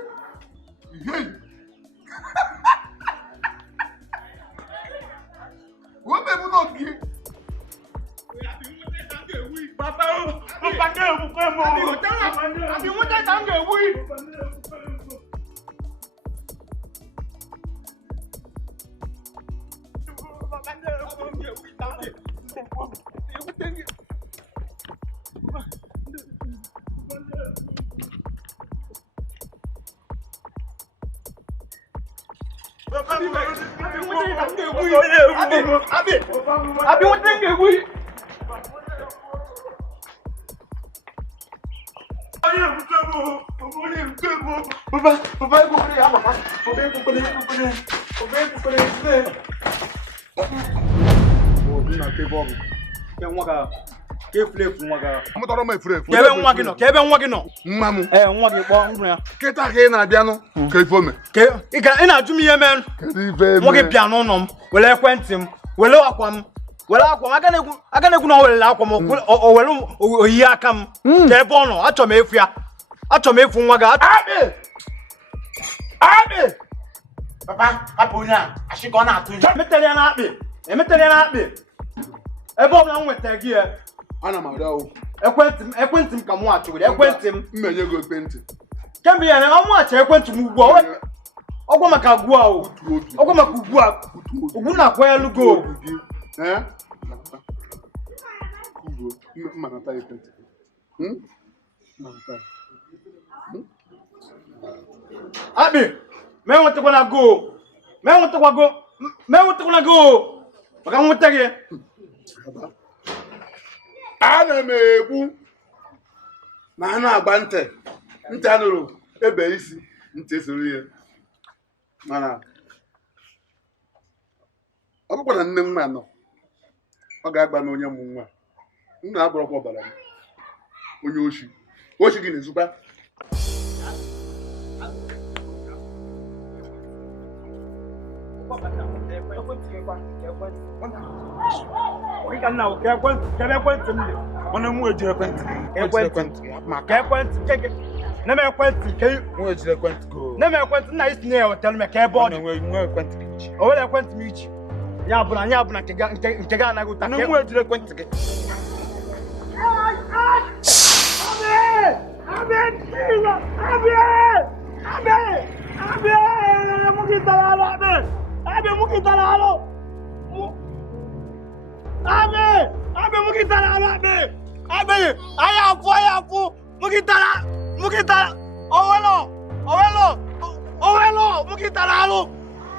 Wo be bu no gi. Papa o, papa ke o ko mo. Abi won ta Amụtara m efurefu. Kebe nwa gị nọ, kebe nwa gị nọ. Nwa m. Nwa gị kpọọ ndụ ya. Kịta ka ị na-abịanụ ka ife ome. Ị na-ajụ m ihe mere. Kedu ife Nwa gị bịa n'ụlọ m, were ekwentị m, were akwa m, aka na-ekwu na o welere akwa m, o were oyiyi aka m. Ka ebe ọ nọ, achọrọ m efu ya. Achọrọ m efu nwa gị. Akpị! Papa, hapụ onye a, achị ka ọ na-atụ ihe. Emetere ya n'akpị. Ebe ọ bụla m nwetara gị ya. Ana m arịa okwu. Ekwentị m ka mụ achọgoro, ekwentị m. Mmenye gị ekwentị. Kemgbe ya na mụ achọ ekwentị m ugbu a. Ọgwụ maka ugbu a o. Ọgwụ maka ugbu a. Ugbu na-akwa elu go. Mmanata ekwentị. Akpị, mee nwetakwana go. Maka nweta gị. Ana m ekwu na a na-agba ntị anụrụ ebe isi ntị esoro ihe mana ọ bụkwa na nne m na-anọ ọ ga-agba na onye mụ nwa m na-abụrọkwa ọbara m onye ochi gị na-ezukwa ekwentị m dị. Mana mụ ejiri ekwentị. Maka ekwentị nke na-eme ekwentị nke Mụ ejiri ekwentị go. na-eme ekwentị nna isi na-ewetara m ka ebe ọ dị. Nwe ekwentị gị iche. O were ekwentị m iche. Ya bụ na nke ga anaghị ụta. Mana mụ ejiri ekwentị gị. Mukitala, owelo, mukitala,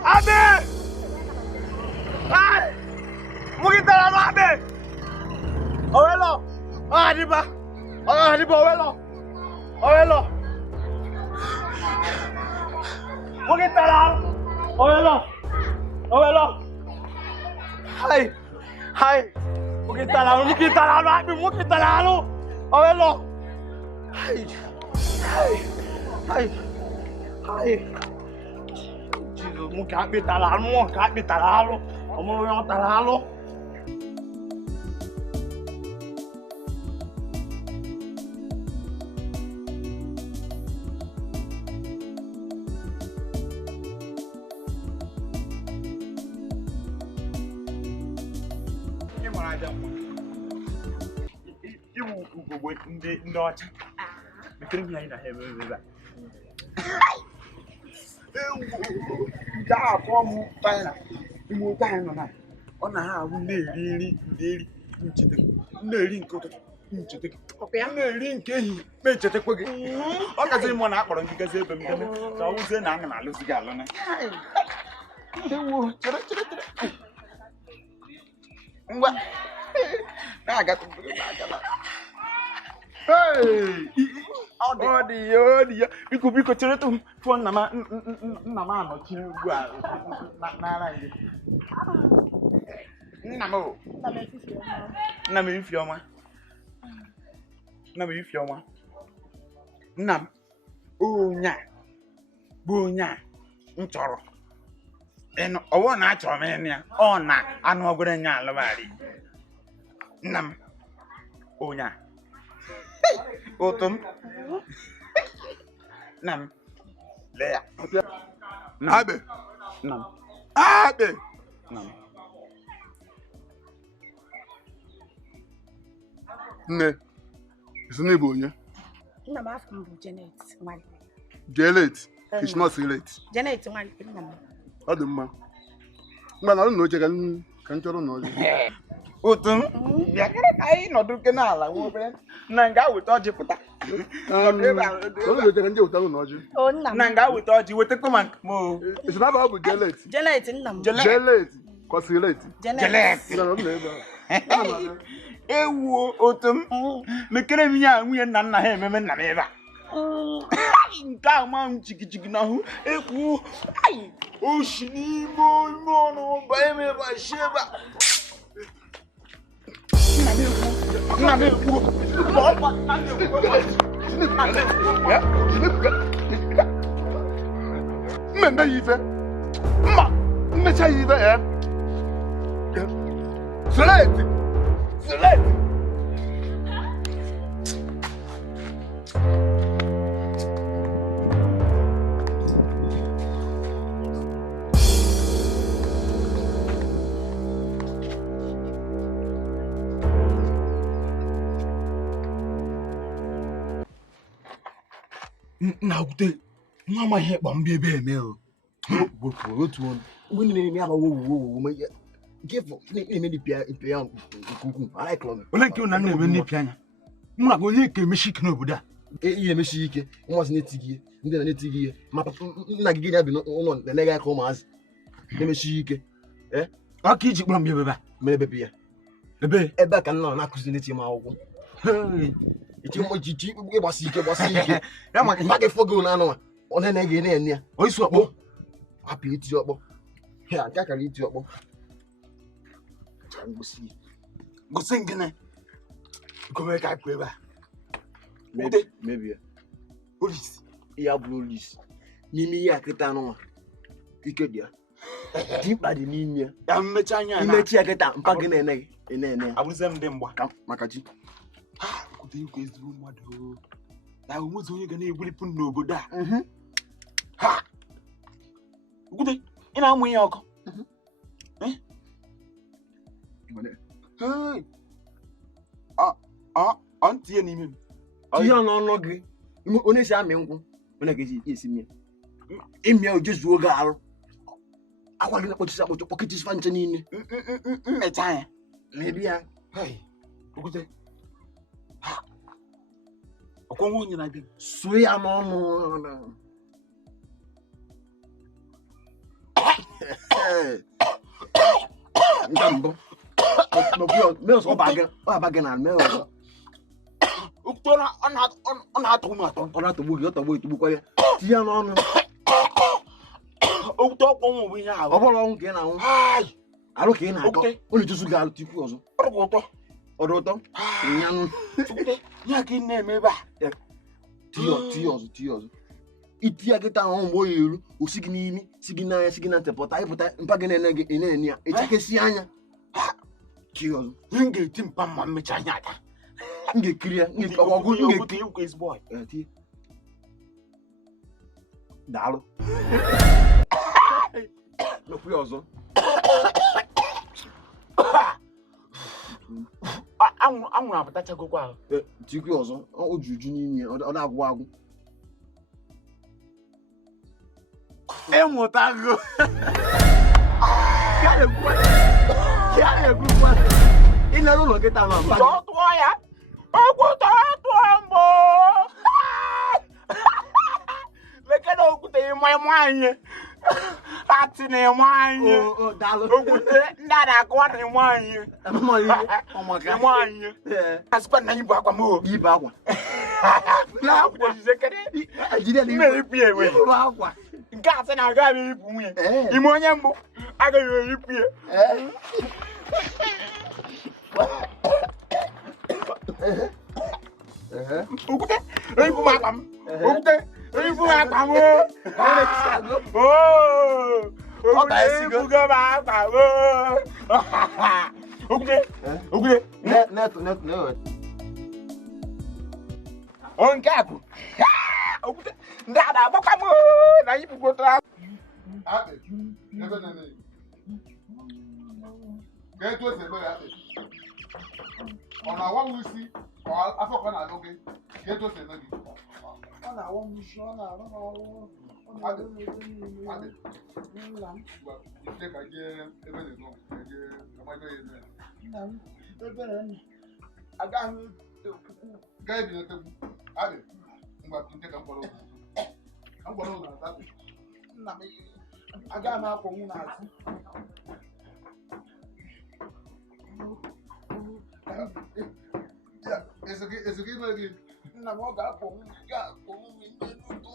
abe, mukitala, abe, owelo, adiba, owelo, mukitala, owelo, hi, mukitala, owelo. Hi. Jesus, mo kapitala alo. Omo yo talalo. Ke maraja mo. Ibu ugbo ndị ọcha. Bekere mi na hebe beba. Ndị afọ m tanya ime ụta anyị nọ na ọ na ha abụ na-eri nchete na-eri nke ụtụtụ nchete na-eri nke ehihie ma echetekwa gị ọ kasịrị m na akpọrọ gị gazi ebe m deme ka ọ wụzie na ana m alụzi gị alụ na ngwa na-aga ọ dị ya biko chere tụ fụọ nna m anọchiri ugbu a n'ara gị nna m Ifeọma nna m onye a bụ onye a m chọrọ ọwụ na achọrọ m ịnụ ya ọ na anụ ọgwụrụ nya alụbari nna m onye a ụtụ m nna m lee ya Abe nna m nne isi n'ịbụ onye Nna m afọ m bụ Janet Nwale. Janet, it's not late. Janet Nwale nna m. Ọ dị mma. Mgbe na ọrụ oche ka m chọrọ na ọjị. Otu m bịakere ka anyị nọdụ ke n'ala nwa obere na nga weta ọjị pụta. Ọrụ oche ka ndị wetara na ọjị. O nna m. Na nga weta ọjị wetakwa ma nke m o. Isi na ọ bụ Janet. Janet nna m. Janet, kwasịrị late. Janet. Ewu otu m mekere m ya nwunye nna ha ememe nna m ebe a. Nke a ma m jigijigi n'ahụ ekwu o si n'ime ọnụ banye m ebe a si ebe a. Nna m ekwu mmemme ya ife mma mmecha ya ife ya select na-agwute nwa amaghị ịkpa mbịa ebe eme o. otu ọnụ mgbe niile na-aba wo gịfụ na-eme dị pịa ya nke ukwuu ole nke na na-eme n'ipi anya mụ na onye ka emechi ike n'obodo a ihe emechi ike nwazi na-etighị ihe ndị na-etighị ihe ma nna gị ya bi n'ụlọ na-enyeghị aka ụmụazị na-emechi ike ọ ka iji kpọrọ mbịa ebe a ma ebepe ya ebe a ka nna na-akụzi ndị m akwụkwọ ichi ịgbasi ike ya maka maka ịfọ gị na anụnwa ọ na-ege na-ene ya oisi ọkpọ hapụ iti ọkpọ ya aka kara iti ọkpọ gosi ngene gome ka pụ ebe a mebie polisi ya bụrụ olisi n'ime ihe akịta anụnwa ike dị ya dị mkpa dị n'ime ya mmechi anya imechi ya kịta mpa gị na-ene gị ya abụzie m dị mgba maka chi kwute ikwu ezigbo mmadụ ya onwezi onye ga na-egwuripụ n'obodo a kwute ị na-amụ ihe ọkụ ọ ntị ya n'ime m ihe n'ọnụ gị onye si amị nkwụ onye ga-eji esi mmiri ịmịa ojezuo oge arụ akwa gị na-akpọchisi akpọchi kpọkịtisifa nche niile mmecha anya mebi ya okwute ọkwa nwa onye na-abịa so ya n'ọnụ nke mbụ ọ abaghị na mee ọzọ ọ na-atọ ụmụ atọ ọ na-atọgbu gị ọ tọgbu etogbukwa ya tinye ya n'ọnụ okwute ọkpọ nwa bụ ihe ahụ ọ bụrụ ọnwụ ka ị na-anwụ arụ ka ị na-akọ ọ na-etusu gị arụ tikwu ọzọ ọ dị ụtọ nyanụ ya ka ị na-eme ebe a tinye ọzọ iti ya kịta ahụ mgbe o yi eru osi gị n'imi si gị n'anya si gị na ntị pụta ịpụta mpa gị na-ene gị na-ene ya echekesi anya tinye ọzọ ihe m ga-eti mpa mma mmecha anya ada m ga-ekiri ya daalụ mekwu ya ọzọ anwụrụ apụtachagokwa ahụ tikwu ya ọzọ o ju uju n'ime ya ọ na-agwụ agwụ ịmụtago ị nara ụlọ nkịta ma mba tụọ ya okwute tụọ mbọ lekere okwute ịma anyị atị na ịma anyị okwute ndị a na-akọwa na ịma anyị ịma anyị asịkwa na ibu akwa m o ibe akwa na-epu ewe nke asị na agaghị m ipu nwunye ime onye mbụ agaghị eyipụ ya okwute eyipu m akpa m okwute eyipu m akpa m eyipugo m akpa m okwute nke a bụ okwute ndị a na-agbakwa m na yipụgotara Ọ na-awa m isi ka afọ ka na-alụ gị ka eto si eme gị. Ọ na-awa m isi, ọ na-arụ m ọrụ, ọ na-arụ m ebe niile. Nna m. Ije ka jee ebe na-enọ ka jee kama ebe ya eme. Nna m, ebere nna. Agaghị m Gaa ebi n'otekwu. Adị, ngwa nje ka m kpọrọ oge. Ka m kpọrọ oge na Satọde. nna m agaghị m akwọnwu n'azụ. Ezi gị mere gị. Nna m ọ ga-akwọnwu m n'elu ụtọ.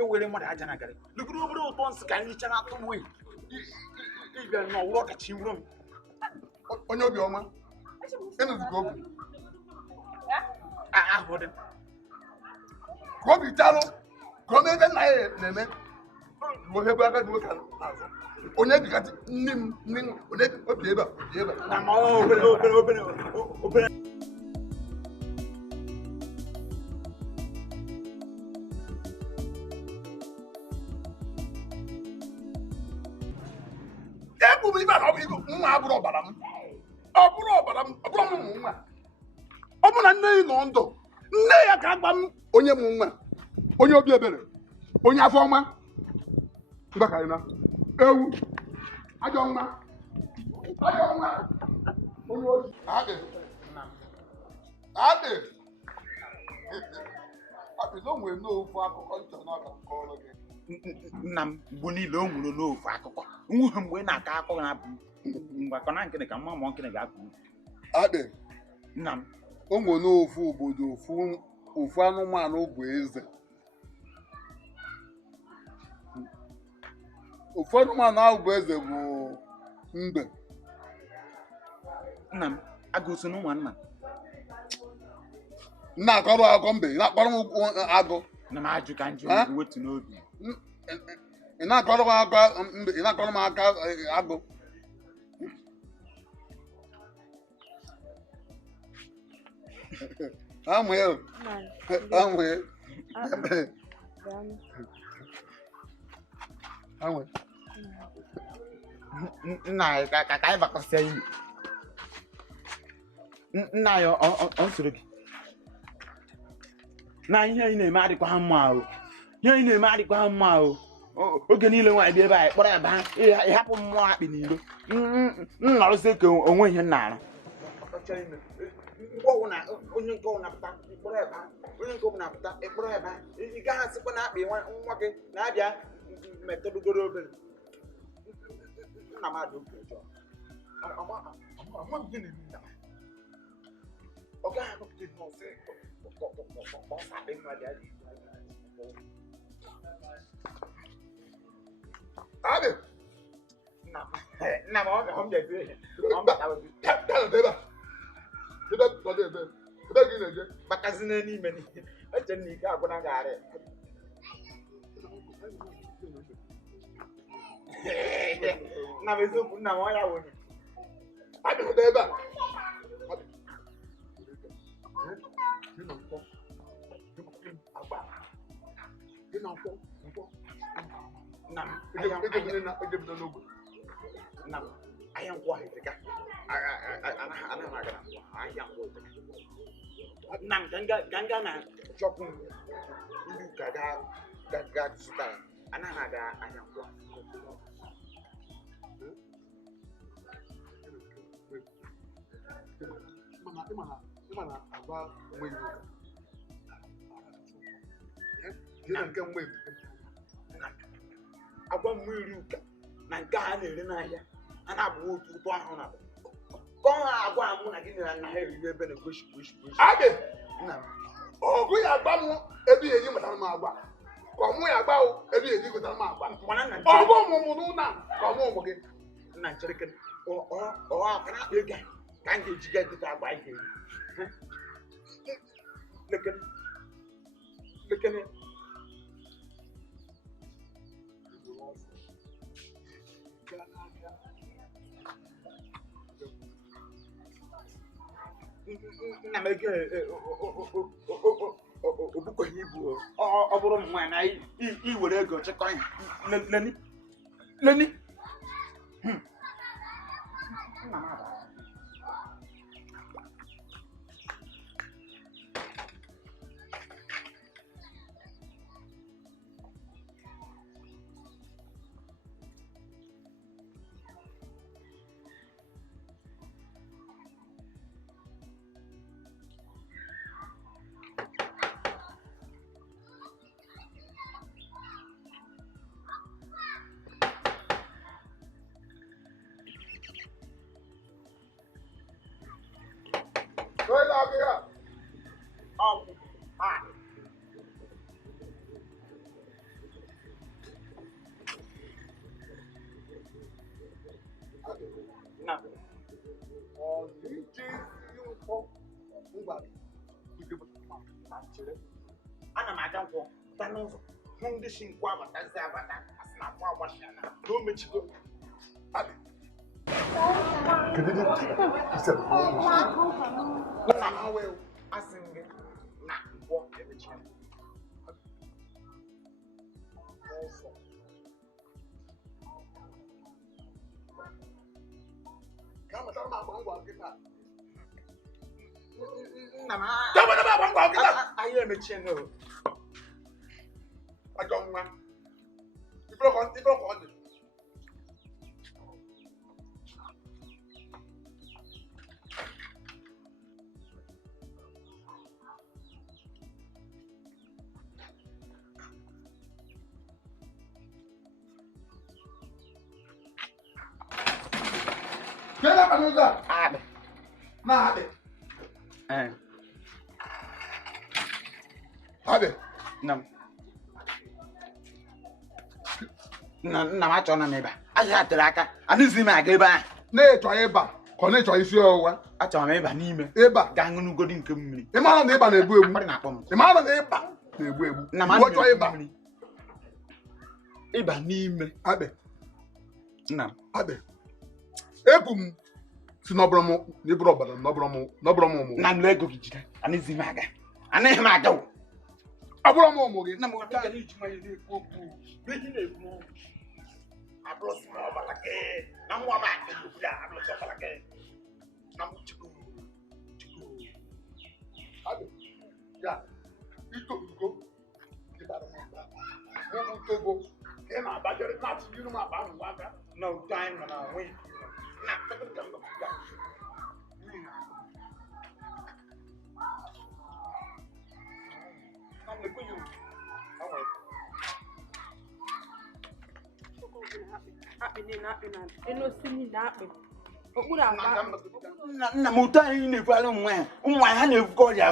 Ewere mmadụ aja na garị lugoro obere ụtọ nsị ka anyị chara atụ nwe ịbịa n'ọwụrụ ọkachi wuro m onye obiọma ịnụzụka obi ahụ dị ka obi chalụ ka ọ ebe nna ya na-eme ruo ebe aka dị nwoke n'azụ onye bikati nne m onye obi ebe a na ma obere nwa abụrụ ọbara m ọ bụrụ ọbara m ọ bụrụ m ụmụ nwa ọ bụ na nne ya nọ ndụ nne ya ka agba m onye mụ nwa onye obi ebere onye afọ ọma mgbakarịna ewu ajọ nwa onye ozi adị apịla o nwere n'ofu akụkọ nchọ n'ọka kọrọ gị nna m mgbe niile o nwere n'ofu akụkọ nwuhe mgbe ị na-akọ akụkọ na-abụ mgbakọ na nkịnị ka mma ma nkịnị ga-akụ adị nna m o nwere n'ofu obodo ofu anụmanụ bụ eze ofu anụmanụ ahụ bụ eze bụ mbe nna m agụso n'ụmụ nna na-akọrọ akụkọ mbe na-akpọrọ m agụ na m ajụ ka njụ wetu n'obi ị na-akọrọ m aka mbe ị na-akọrọ m aka agụ nna anyị ka anyị bakọsịa ime nna anyị ọ soro gị na ihe anyị na-eme adịkwa ha mma ahụ ihe anyị na-eme adịkwa ha mma ahụ oge niile nwaanyị dị ebe anyị kpọrọ ya ba ịhapụ mmụọ akpị n'ilo nnọrọzie ka onwe ihe nna arụ onye nke ọbụla pụta ịkpọrọ ebe onye nke ọbụla pụta ịkpọrọ ebe ị gaghị asịkwa na akpị nwa gị na-abịa metọdụgoro obere nna m adị oge ọjọọ ọ gaghị anọpụta nọọsụ adị nna m ọ ga-ebe gị na-eje gbakazi n'ime eche na ike agwụna garị nna m eziokwu nna m ọ ya nwere adịghị ebe a nna m ejebido n'ogbe Nam ayang kwa tika. Ana magana. Ayang kwa tika. Nam ganga na shopping. Ibu gaga suka. Ana ada ayang kwa. Mana agba mwe na nke mwe agwa mmiri uka na nke a na-ere n'ahịa a na-abụ otu ụtọ ahụ na ka ọ agwa mụ na gị na ha eriri ebe na goshi adị ọgụ ya agba m ebe eji mụtara m agba ka ọmụ ya agba ebe eji gụtara m agba ọgụ ọmụmụ n'ụna ka ọmụ ụmụ gị nna nchereke aka na ego ka m ga-eji ga gote agba ihe lekene nna m ego obukwenye ibu ọ bụrụ m nwaanyị na iwere ego chịkọ ya leni nna m aba ana m aga nkwọ pụta n'ụzọ hụ ndị si nkwọ abatazi abata asị na nkwọ agbachia na o mechigo asị m gị na nkwọ emechia ahịa emechie no ajọ nwa ifere ka ọ dị Kena kanuza ade na ade nna m achọ na m ebe ahịa tere aka anaghịzi m aga ebe ahụ na-echọ ịba ka ọ na-echọ isi ọwụwa achọrọ m ịba n'ime ịba gaa ṅụnugodi nke mmiri ị mara na ịba na-egbu egbu ọ na-akpọ m ị mara na ịba na-egbu egbu nna m chọọ ịba ịba n'ime abe nna m abe ebu m si n'ọbụrụ m n'iburu ọbara n'ọbụrụ m ụmụ na m ego gị jide anaghịzi m aga anaghị m aga ọbụrụ m ụmụ gị nna m otu aga n'iji nwanyị na-ekwu okwu beji na-ekwu abụrụsị m ọbara gị na mmụọ m aka ekwu ya abụrụsị ọbara gị na m chukwu abe ya itogo ịbara m mba ụmụ togo ka ị na-abajere na-atụnyere m akpa ahụ aka na otu anyị nọ na onwe na ka m ga nna m otu anyị na-ekwara ụmụ nwaanyị ha na-ebukọ ọrịa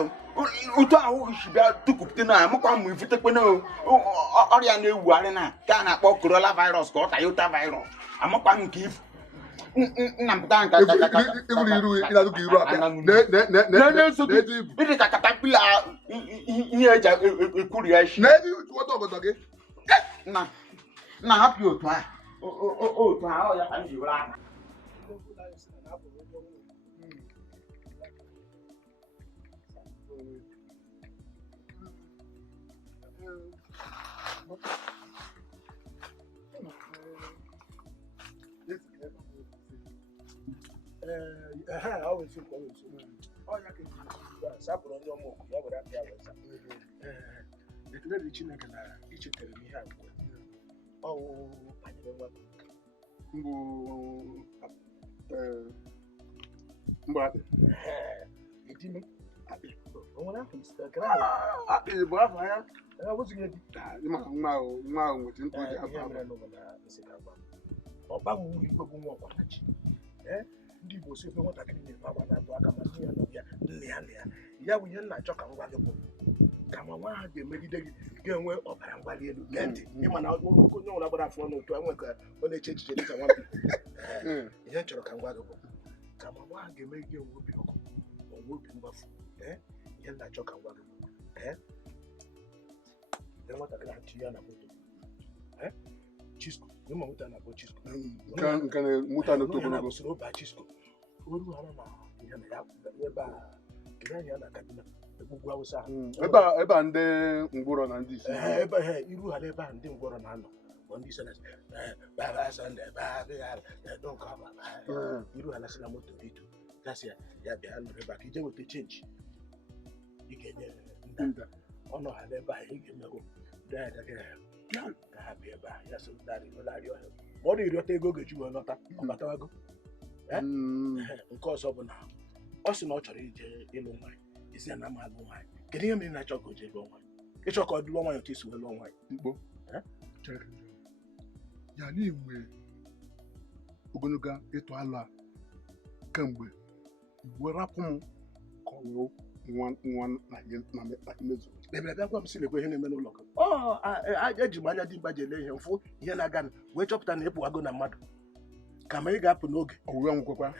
otu ahụ si bịa tukupụta na amụkwa mụ ifutekwe na ọrịa na-ewugharị na ka a na-akpọ corona virus ka ọ tayota virus amụkwa m nke ifu nna m pụta nka ịdị ka katapila ihe eji ekwuri ya isi na hapụ otu a otu ahụ ya ka m ji were aka always so always. Oh, ya can sapụ onye ọmụọkụ ya were aka ya wee sa. Ekele dị Chineke na ichetere m ihe a nkwe. Ọ banyere nwata. Mgbe akpị. Edime. Akpị. O nwere afọ isi akara ahụ. Akpị bụ afọ ya. Wụzighị edi. Nwa ahụ nweta ntụ oji afọ abụọ. Ọ baghị uru igbegbu nwa ọkwanachi. Ndị Igbo si ebe nwatakịrị na-ebe agba na-abụ aka ma nne ya nọ ya nne ya ya bụ ihe nna achọ ka m gwa gị bụ ka ma nwa ha ga-emegide gị ga-enwe ọbara mgbali elu gee ntị ịma na onye ọbụla gbara afọ n'otu enwe ka ọ na-eche echiche dịka nwata ihe chọrọ ka m gwa gị bụ ka ma nwa ha ga-emegide enwe obi ọkụ onwe obi mgbafu ihe nna achọ ka m gwa gị bụ nwatakịrị ha tinye ya na moto Chisco, no matter na bo Chisco. Can muta no to go so ba Chisco. Oru ara na ya na ya ya na Kaduna. Egugwa Hausa. Eba ndị ngworo na ndị isi. Eba iru hala eba ndị ngworo na anọ. Ndị isi na ba Sunday ba don come. Iru hala si na moto ritu. Kasi ya bịa no eba ka ije wete change. Ike nye nda. Ono hala eba ige mego. Da ka bịa ebe a ya so darị n'ụlọ ọhịa ma ọ na-eriọta ego ga-eji wee lọta ọbatawago nke ọzọ bụ na ọ sị na ọ chọrọ ije ịlụ nwaanyị isi ya na ama alụ nwaanyị kedu ihe mere na-achọ ka o jee lụọ nwaanyị ịchọ ka ọ dụlọ nwaanyị otu isi wee lụọ nwaanyị Igbo ya n'inwe ogologo ịtụ alụ a kemgbe Igbo rapụ m ka ọ nwụrụ nwa na imezu ebe gwa m si lekwe ihe na-eme n'ụlọ gị eji m anya dị mba ji ele ihe mfụ ihe na-aga wee chọpụta na ịpụwago na mmadụ ka ma ị ga-apụ n'oge owuwe nkwekwa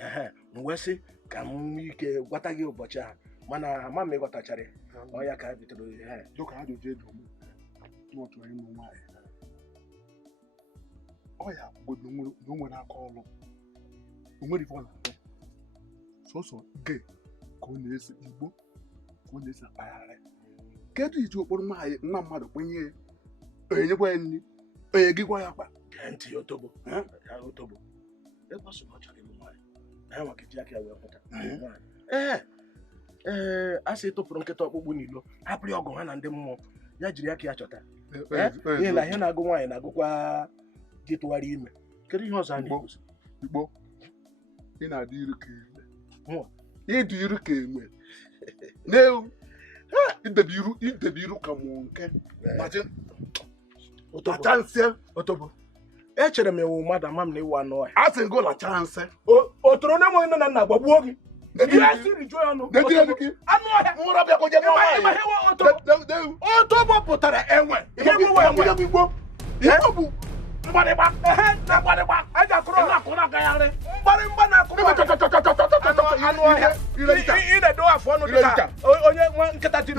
m wee sị ka m ike gwata gị ụbọchị ahụ mana ama m ịghọtachara ọ ya ka a bidoro ihe dịka ha doji eji ome n'otu onye ụmụ nwaanyị ọ ya obodo na o nwere aka ọrụ o nwere ife ọ na-alụ sọsọ gay ka ọ na-esi Igbo ka ọ na-esi akpagharị kedu iji okporo nwa mmadụ kwenye enyekwa ya nri onye gị gwa ya akpa ntị otobo ịkwasụ na ọ chọrọ ịlụ nwaanyị na maka ji aka ya wee pụta a sị tụpụrụ nkịta ọkpụkpụ n'ilo hapụrụ ọgụ ha na ndị mmụọ ya jiri aka ya chọta n'ihi na ihe na-agụ nwaanyị na-agụkwa gị tụgharị ime kedu ihe ọzọ a na-egosi Igbo ị na-adị iru ka enwe ịdị iru ka enwe n'ewu idebe iru ka mụ nke lachansị otobo echere m ewu mmadụ ama m na iwu anụ ọhịa a sị ngo lachansị otoro na-enweghị nne na nna gbagbuo gị ihe siri jụọ ya ọnụ anụ ọhịa nwụrụ bịa koje otobo pụtara enwe ihe enwe Igbo bụ mgbarịgba na mgbarịgba eji akụrụ na-akụrụ agagharị mgbarịmgba na-akụrụ anụ ọhịa ị na-edo afọ ọnụ dịka onye nwe nkịta dị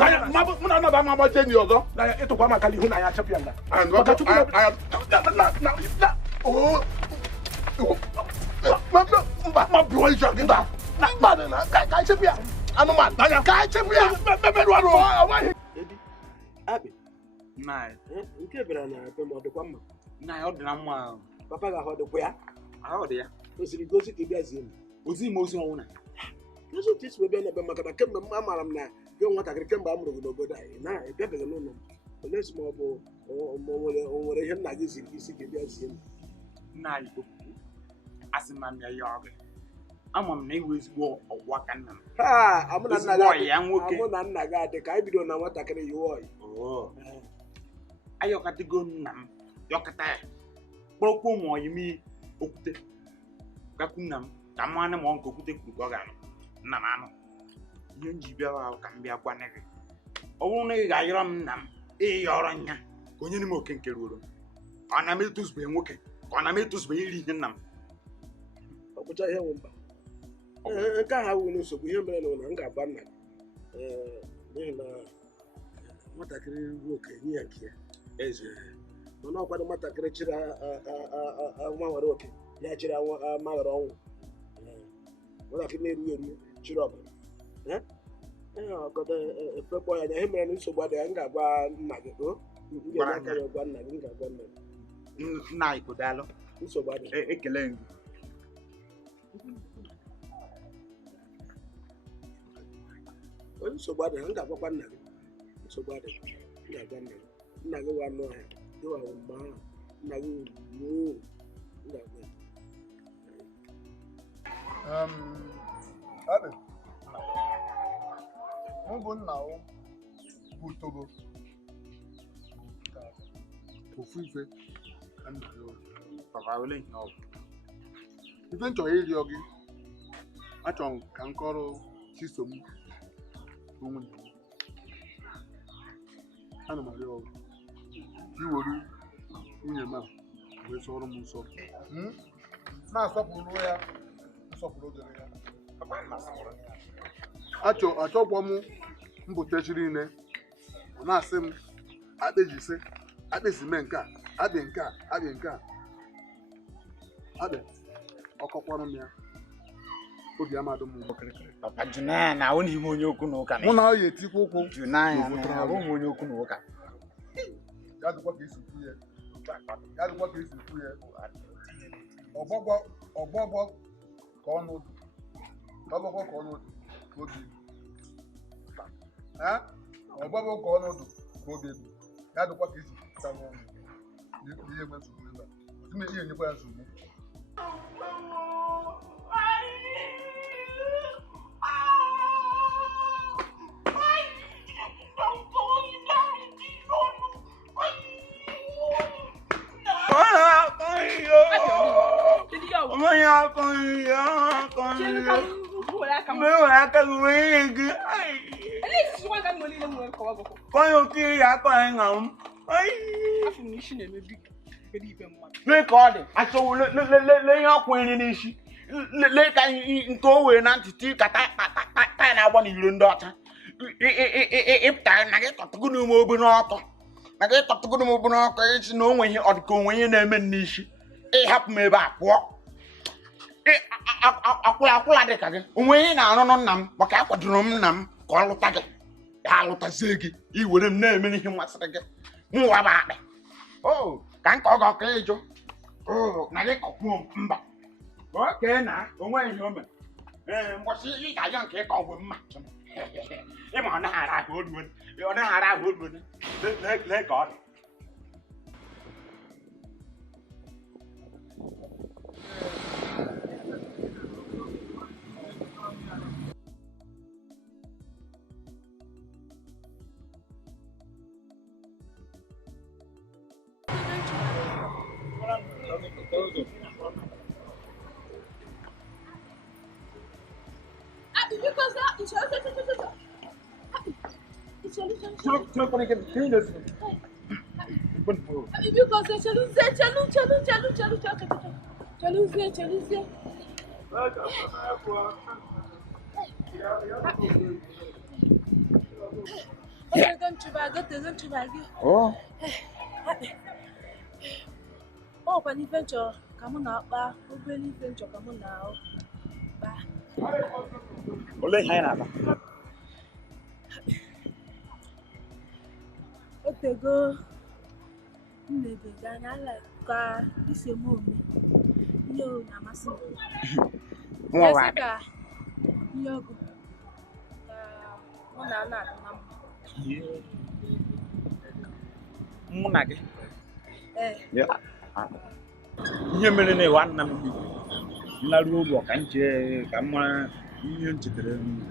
mụ na anaba m agbaje ni ọzọ ịtụkwa maka ihu na ya achapụ ya nga ma bụọ ije gị ka achịpụ ya anụmanụ ka achịpụ ya meberụ arụ nke bịara na ebe ma ọ dịkwa mma Nnaya ọ dị na mma ahụ. papa ga-ahụ dịkwa ya Ahụ dị ya. o siri gosi ka ị bịa zie m Ozi ime ozi ọnwụ na. n'ezi otu isi wee bịa n'ebe maka na kemgbe m amaara m na gị nwatakịrị kemgbe a mụrụ gị n'obodo anyị na-ebịabeghị n'ụlọ m olee esi ma ọ bụ o nwere ihe nna gị ziri gị isi ka ị bịa zie m Nnaya Igbo. Asị m na ya ọgụ. Ama m na iwe ezigbo ọgwụ aka nna m. amụ na nna gị adị ka anyị bido na nwatakịrị yiwe ọyị Ayọkatago nna m yọkata ya kpọrọkwa ụmụ ọyị m okwute gakwu nna m ka m anụ ma ọ nke okwute kwuru ka ọ ga-anụ nna m anụ ihe m ji bịa ahụ ka m bịa gwana gị ọ bụrụ na ị ga-ayọrọ m nna m ịyọrọ nya ka onye n'ime oke nke ruoro ọ na m etozubeghị nwoke ka ọ na m etozubeghị iri ihe nna m ọ bụcha ihe nwe mba nke a ha wuru nsogbu ihe mere na m ga-agba nna n'ihi na nwatakịrị ruo okenye nye ya nke ya eze mana ọkwado nwatakịrị chịrị nwa nwere oke ya chịrị maghara ọnwụ nwatakịrị na-erughị eru chịrị ọbara ọkọta efekpọ ya anya ihe mere na nsogbu adịghị m ga-agwa nna gị m ga-enye aka ya gwa nna gị m ga-agwa nna gị nna Igbo daalụ nsogbu adịghị ekele gị onye nsogbu adịghị m ga-agwakwa nna gị nsogbu adịghị m ga-agwa nna gị wa anụ ọhịa gị wa mgbe ahụ nna gị wuo m ga-agwa Abi, bụ nna bụ Togo ofu ife ka nna ya Papa ole ihe ọ bụ? ife m chọrọ ịrịọ gị achọrọ m ka m kọrọ Chisom nwunye m ana m arịọ ọgụ ka iwere nwunye m a wee sọrọ m nsọ na-asọpụrụ ya nsọpụrụ dịrị ya achọkwa m mpụtachiri niile ọ na-asị m akpejise akpesime nke a adị nke a adị nke a adị ọkọkwara m ya obi amadụ m Papa Nnaya na ahụ n'ime onye okwu na ụka mụ na ọ ya etikwa ụkwụ Nnaya na ahụ m onye okwu na ụka ya dịkwa ka esi kwu ya ọgbọgbọ ka ọnụ dị ọgbọgbọ ka ọnụ dị ka obi ọgbọgbọ ka ọnụ dị ka obi dị ya dịkwa ka esi pụta n'ọnụ ihe nwe nsogbu ebe a ọtụme ihe nyekwa ya nsogbu Look at it. I saw lay up when in she. Let I go in and take a I want you daughter. If I get to go to move on, I get to go to move on, it's no when you are going in and niche. It happened me back. What? Aku ada kage. Umwe na ano nam, baka akwadrum nam, ko lutage. Ya lutazegi. I were name ni himasrege. Mu wa ba. Oh, kan ko go kejo. Oh, na le ko mba. Okay na, onwe ihe o me. Mbosi yi ka yan ke ko wo mma. E mo na ara ho du. E na ara ho du. Le God. Oh. Oh, when you venture, come on up, really venture, come on now. Ole hai na ba. Otego nebe ganya like ka ise mo me. Yo na maso. Mo wa. Yo go. Mo na na. Mo na ge. Ya. Ihe mere na ịwa nna m bi. Nlaru ụlọ ka nje ka mma ihe nchetere m.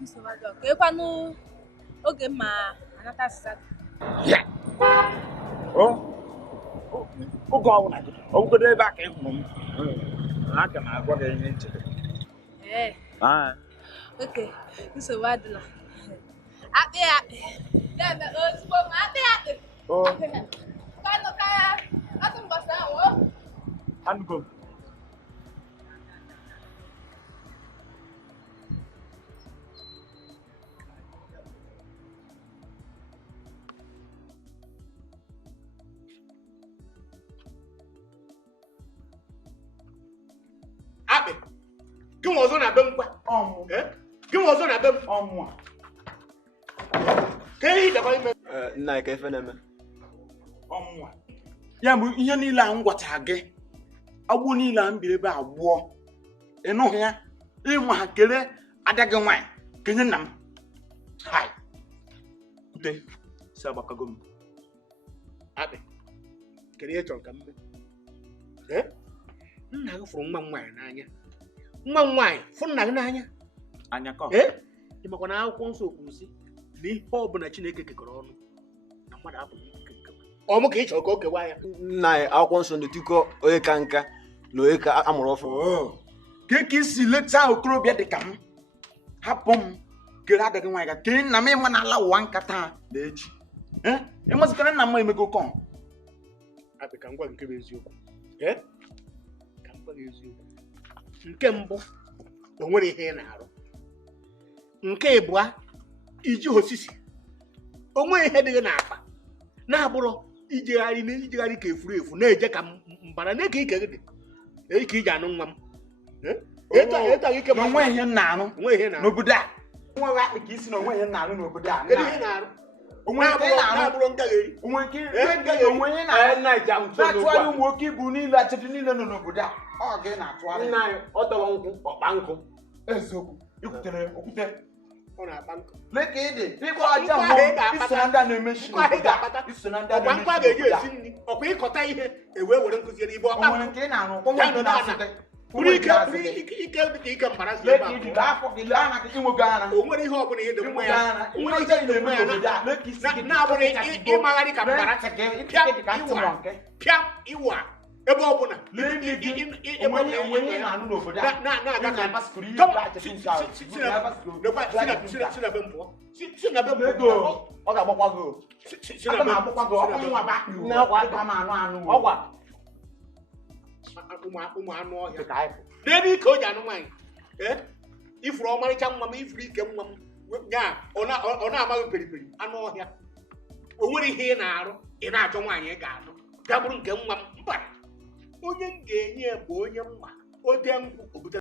Nsogbu ka ịkwanụ oge mma anata asịsa. Ya. Oge ọwụ na gị. Ọwụgodo ebe a ka ị hụrụ m. Aka m agwa gị ihe nchetere. Okay. Nsogbu adịla. Akpị. Ya ozugbo ma akpị. Kano kaya. Atụ mbasa ahụ. Ango. Abi, gị nwe ọzọ na-abịa mkpa. Gị nwe ọzọ na-abịa ọmụ. Ka ihe daba ime. Nna ka efe na-eme. Ọmụ. Ya bụ ihe niile a m gwata gị. Agbụ niile a m biri ebe abụọ. Ịnụghị ya. ịnwa kele adịghị nwanyị kenye nna m hai ute si agbakago m Akpị, kedu ihe chọrọ ka m mee? Nna gị fụrụ nwa m nwaanyị n'anya. Nwa m nwaanyị fụ nna gị n'anya. anya kọ Ị makwa na akwụkwọ nsọ kwuru sị na ihe ọ bụla Chineke kekọrọ ọnụ na mmadụ apụghị ikewa. Ọ mụ ka ị chọrọ ka o kewaa ya? Nna anyị akwụkwọ nsọ na-etikọ onye ka nka na onye ka amụrụ ọfụ. ka isi leta okorobịa dị ka m hapụ m kere adịghị nwaanyị ka kee nna m ịma na ala ụwa nkata na-eji ịmazikara nna m emego kọ Akpị, ka m gwa nke bụ eziokwu. Ka m gwa gị eziokwu. Nke mbụ, o nwere ihe ị na-arụ. Nke ịbụa, iji osisi. O nwere ihe dịghị n'akpa. Na-abụrụ ijegharị ka efuru efu na-eje ka mbara na-eke ike gị dị. Ike iji anụ nwa m. onwe ihe na-arụ n'obodo a nweghị akpị ka isi na onwe ihe na-arụ n'obodo a Kedu ihe na-arụ? Na-abụrụ ngagheri. na-atụgharị ụmụ oke ibu niile achịtụ niile nọ n'obodo a ọ gị na-atụgharị Nna anyị ọ tọrọ nkwụ ọkpa nkụ. eziokwu ikwutere okwute Ọ na-akpa nkụ. lee ka ị dị ịkwa aja mbụ iso na ndị a na-eme shi n'obodo a iso na ndị a Ọkwa na-eme nkwa shi ga-eji n'obodo a esi nri. Ọkwa ịkọta ihe ewee were nkụziere ibe ọkpa onwere nkụ. nke ị na-arụ Ya nọ n'ana. Bụrụ ike dị ka ike mbara si lee ebe ka a ị dị pụọ. ka afọ gị lee anya ka ịnwego ara O nwere ihe ọbụla ihe dị mma ya. O nwere ihe dị mma ya na-abụrụ ịmagharị ka mbara. Pịa iwa ebe ọbụla. Na-aga ka si na be m pụọ. Si na be m pụọ. Ọ ga-agbakwa gị. Si na be m Ọgwa. ụmụ anụ ọhịa. N'ebe ike o ji anụ nwaanyị. Ifuru ọmarịcha nwa m, ifuru ike nwa m. Ya ọ na-amaghị periperi anụ ọhịa. O nwere ihe ị na-arụ, ị na-achọ nwaanyị ị ga-anụ. Ga bụrụ nke nwa m. Mba, onye m ga-enye bụ onye mma. O dee nkwụ obute.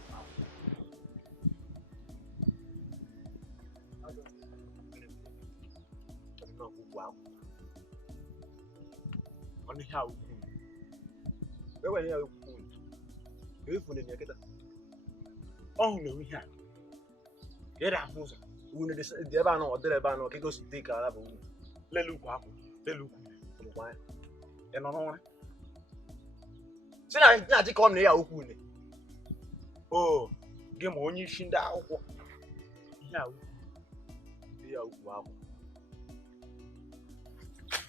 Ọhụrụ ihe a ka ị na-ahụ ụzọ Unu dị ebe anọ, ọ dịrị ebe anọ ka gosi dị ka ala bụ unu. lele ukwu akwụ lele ukwu Ọmụkwa ya. ị nọ n'ụra. Si na ji ka ọ na ya okwu unu. O gị ma onye isi ndị akwụkwọ ihe a ukwu akwụ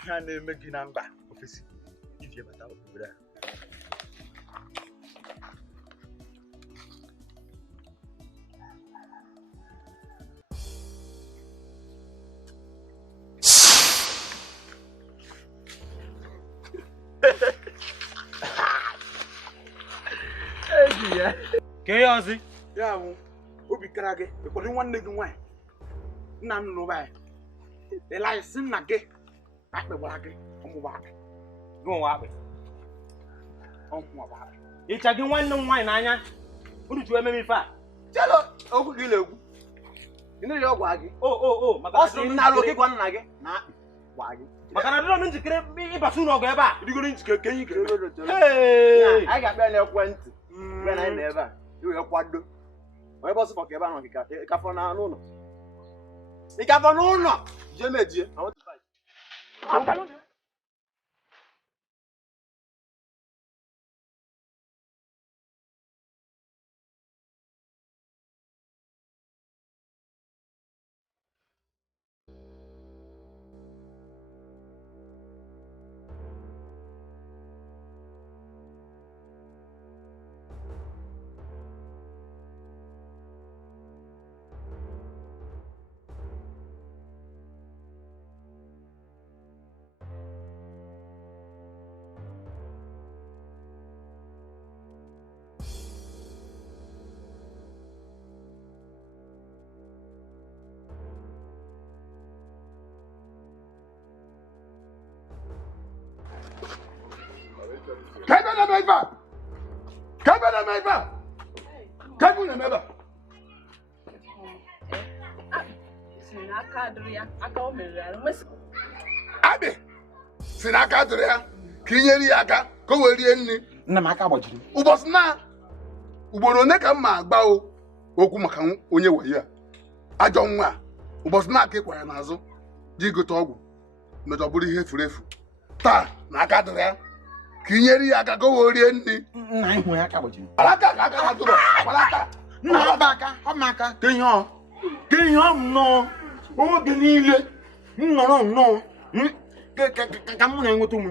ihe a na-eme gị na mba ofesi iji bata obodo a. ka ihe ọzọ ya bụ obi kara gị ịkwado nwanne gị nwaanyị nna m n'ụba ya ịlaisi nna gị akpị gbara gị ọmụba akpị gụnwa akpị ịcha gị nwanne m nwaanyị n'anya unu ji ememe ife a Chelo okwu gị na-ekwu. Ị na-eji ọgwa gị. maka Ọ sị nna alụ gị gwa nna gị na akpị gwa gị. maka na dịrọ m njikere ịbata unu ọgụ ebe a ịdịgoro njikere ka enyi kere Anyị ga-akpịa n'ekwentị mgbe na anyị nọ ebe a iwee kwado. Onye bọsụ maka ebe ahụ ịkafọ n'ụlọ. Ịkafọ n'ụlọ jee mejie. Abị si n'aka dịrị ya ka ị nyere ya aka ka o wee rie nri. nna m aka gbajiri Ụbọchị na ugboro one ka m ma agba o okwu maka onye wayo a ajọ nwa a ụbọchị na-aka ịkwa ya n'azụ ji gote ọgwụ mejọ bụrụ ihe furu efu taa na aka dịrị ya ka ị nyere ya aka ka o wee rie nri nna ihu ya aka gbajiri alaka ka aka ha tụrụ alaka nna ọba aka ọma aka ka ihe ọ nnọọ oge niile nnọrọ nnọọ ka m na-enweta ụmụ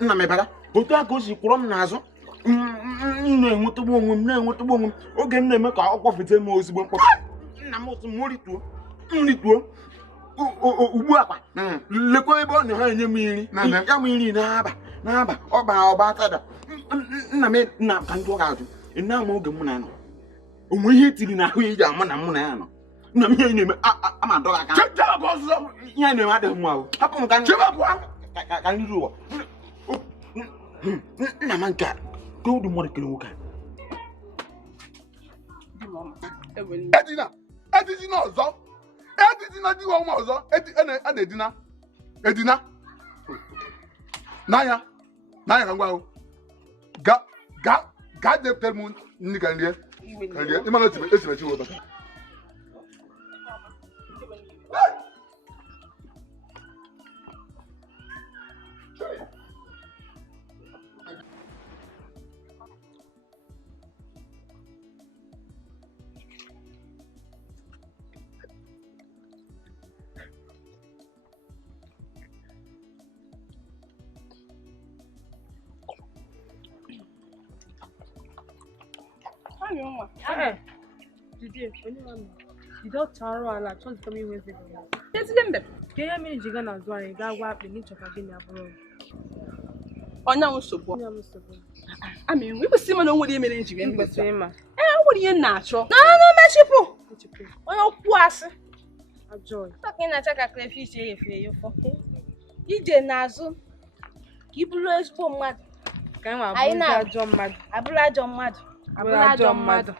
nna m ebara otu aka o si kwụrọ m n'azụ na-enwetagbu onwe m oge m na-eme ka ọ kpọfete m ozigbo mkpọtụ nna m otu m rituo ugbu akwa lekwa ebe ọ na ha enye m iri ya m iri na-aba ọba tada nna m na ka ndị ọ ga-ajụ na ama oge m na-anọ onwe ihe tiri na ahụ ya iji ama na mụ na ya nọ nna m ihe na-eme ama dọla aka ihe na-eme adịghị mma ahụ hapụ m ka nri ụwa nna m nke a ka ụdị mmadụ kere nwoke edizina ọzọ edizina diwa ụmụ ọzọ a na-edina n'anya ka ngwa ahụ gaa depụtara m nri ka nrie ịmana esimechi wee bata Jide ọcha arụ ala chọzikwa m iwe ezigbo ya. Ka ihe mere ji gaa n'azụ anyị gaa gwa akpị n'ịchọka gị na abụrụ onye ahụ nsogbu onye m nsogbu. amị nwe kwesịrị ịma na o nwere ihe mere nji wee Kwesịrị ịma. o nwere ihe m na-achọ mechipụ onye okwu asị Ajọ. maka ị na-acha ka crayfish eghefere eyefọ ije n'azụ ka ị bụrụ ezigbo mmadụ Ka anyị nwa abụrụ ajọ mmadụ. abụrụ ajọ mmadụ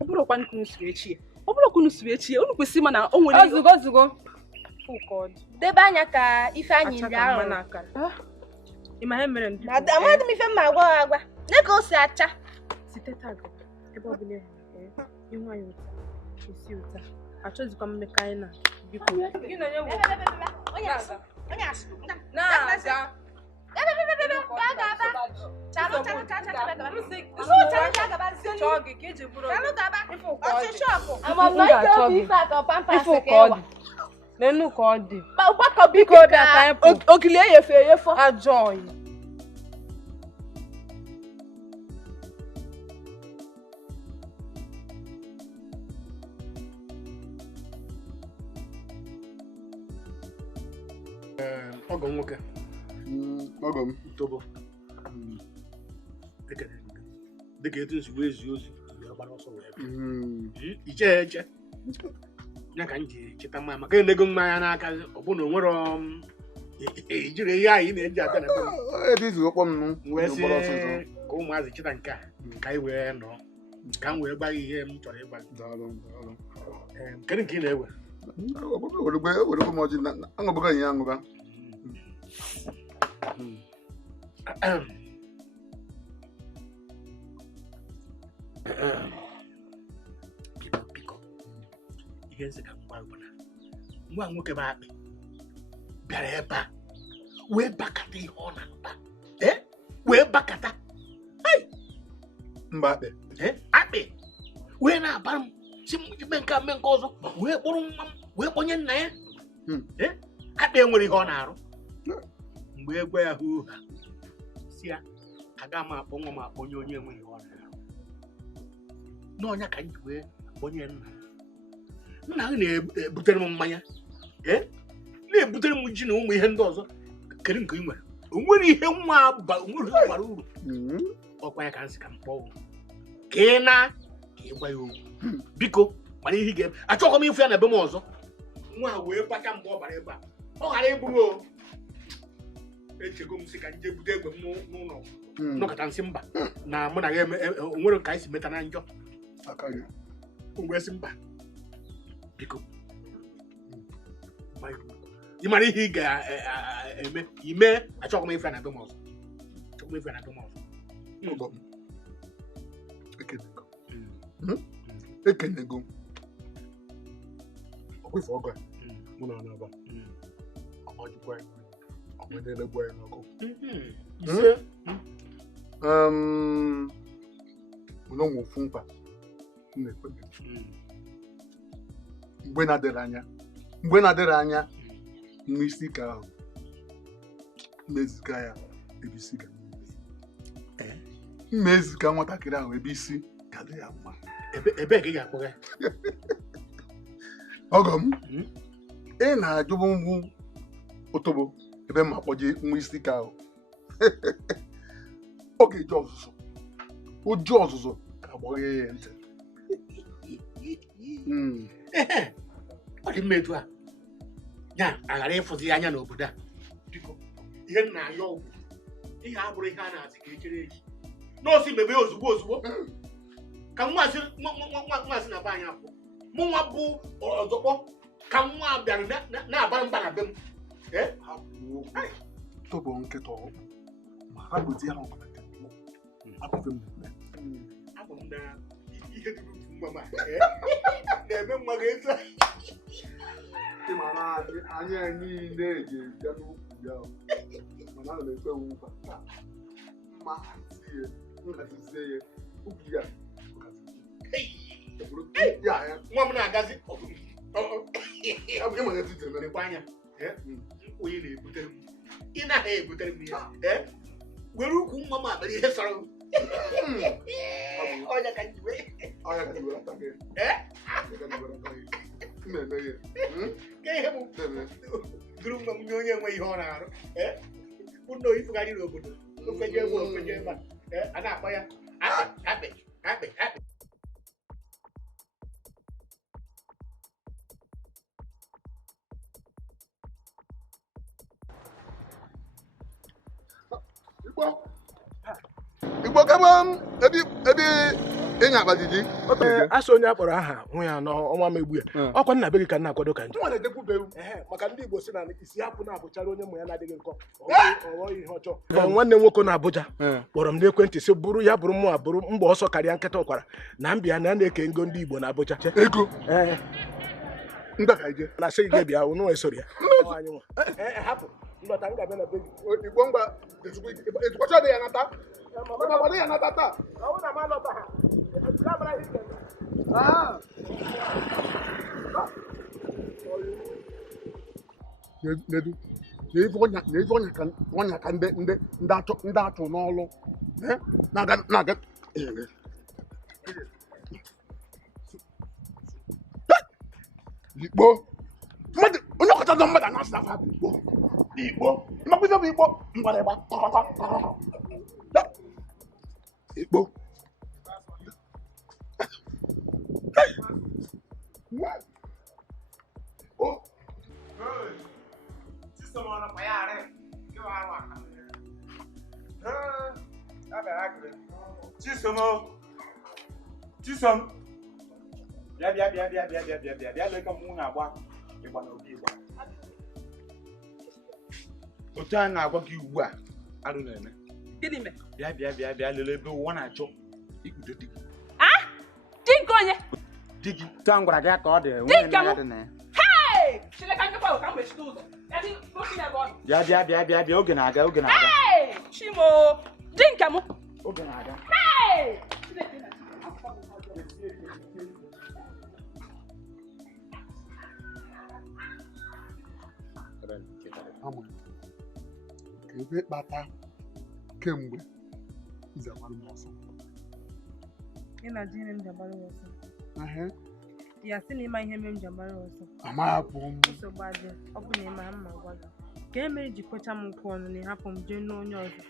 ọ bụrụkwa nke unu siri echi ya ọ bụrụkwa unu siri echi ya unu kwesịrị ịma na o nwere Ozugo. debe anya ka ife anyị ndị ahụ Ịma ihe mere ndị amadị m ife mma agwa ha agwa lee ka o si acha site taa ebe ọ bụla ihu anyị ụta esi ụta achọzikwa mmekọ anyị na biko Nenu ka ọ dị biko ka ogili eyefọ ajọ ọyị ọgọ nwoke ọgọ m tobo dịka etu nsogbu ezi ozu gbara ọsọ wee iche ya ka m ji cheta mmanya maka enego mmanya n'aka ọ bụ na o nwere ijiri ihe anyị na-eji abịa na wee sị ka ụmụazị cheta nke a ka anyị wee nọọ ka m wee gba ihe m chọrọ ịgba kedu nke ị na-ewe were m ọjị aṅụbaga ya aṅụba biko ihe nze ka mgba bụ na nwa nwoke bụ akpị bịara ebe a wee bakata ihe ọ na-akpa wee bakata mba akpị wee na-abara m si ime nke mme nke ọzọ wee kpụrụ nwa m wee kpọnye nna ya akpị enwere ihe ọ na-arụ mgbe egwe ya hụ ha si ya aga m akpọ nwa m akpọnye onye enweghị ihe ọ na-arụ n'ọnya ka m ji wee kpọnye nna ha na-ebutere m mmanya na-ebutere m ji na ụmụ ihe ndị ọzọ kedu nke ị nwere o nwere ihe nwa bara uru ọkwa ya ka nsị ka m kpọọ ka ị na ka ị gwa ya okwu biko mana ihe ị ga-eme achọghị m ịfụ ya na ebe m ọzọ nwa wee bacha mgbe ọ bara ebe a ọ ghara ịbụrụ echego m sị ka nje bute egbe m n'ụlọ nọkọta nsị mba na mụ na ya onwere ka anyị si meta na njọ mgbe sị mba biko ị mara ihe ị ga-eme ime achọghị m ife na be m ọzọ ekenego ọkwefe ọgọ ya mụ na anaba ọmajikwa ya ọmadelegwa ya n'ọkụ mụ na ofu mkpa na-ekpe mgbe na-adịrị anya nwa isi ka ahụ mmeziga ya ebe isi ga mmeziga nwatakịrị ahụ ebe isi ga-adị ya mma ebe ka ị ga-akpọga ọgọ m ị na-ajụbụ mgbu otobo ebe m akpọje nwa isi ka ahụ oge ji ọzụzụ ụjọ ọzụzụ ka agbọghị ya ntị ọ dị mma etu a ya aghara ịfụzi anya n'obodo a biko ihe m na-ayọ ọgwụ ihe abụrụ ihe a na-asị ka echere echi n'osi mebe ya ozugbo ka nwaazị na be anyị apụ mụ nwa bụ ọzọkpọ ka nwa bịara na-aba mba na be m tọbọ nkịta ọkpụ ma ha gozi ya ọbụla abụ m na ihe dị n'ukwu nwa m na-eme nwa ga-eso ịmara anya niile ga-eje n'ukwu ya mana ana m ekpe nkwa mma nhazizie ya ukwu ya nwa m na-agazi ịmara etiti lekwa anya onye na-ebutere m ị naghị ebutere m ya were ukwu nwa m akpara ihe sọrọ m ọnya ka njiwe ata gị na-eme ya ka ihe bụ duru nwa m nye onye enwe ihe ọ na-arụ ụlọ ifugharị n'obodo ofeje ebe ofeje ebe a na-akpọ ya akpị Igbo kama ebe ịnya akpajiji asị onye akpọrọ aha hụ ya n'ọnwa megbu ya ọkwa nna be gị ka nna akwado ka njọ maka ndị Igbo si na isi hapụ na-abụchara onye mmụ ya na-adịghị nkọ ọghọ ihe ọjọọ nwanne m nwoke na Abuja kpọrọ m n'ekwentị sị bụrụ ya bụrụ mụ abụrụ mgbe ọsọ karịa nkịta ụkwara na mbịa na na-eke ngo ndị Igbo na Abuja ego na-asị gị bịa ụnụ esoro ya hapụ ndọta m ga-abịa na be gị Igbo mgba ezukọcha dị ya nata dị ya nata taa na m alọta ha nedu na-efe ọnya ka ndị achụ n'ọlụ na-aga Igbo onye ọkacha ndị mmadụ na-asị n'afọ bụ Igbo ịmakwa bụ Igbo mgbarịgba Igbo Chisom bịa leka mụ na-agba ịgba n'obi ịgba otu a na-agwa gị ugbu a arụ na-eme Gịnị mere? bịa lelee ebe ụwa na-achọ ikpudo di gị Di nke onye? Di gị taa m gwara gị ka ọ dị Di nke m? Hey! Chineke nkekwa ka m mechite ụzọ. Bịa oge na-aga Hey! Chimo! Di nke m? Oge na-aga Hey! ebe kpata kemgbe izagbara m ọsọ ị na-ajụ ihe m ji agbara ọsọ ya sị na ịma ihe mere m ji agbara ọsọ amahapụ m nsogbu adị ọ bụ na ịma mma gwa gị ka e mere ji kwecha m nkwụ ọnụ na ịhapụ m jee n'onye ọzọ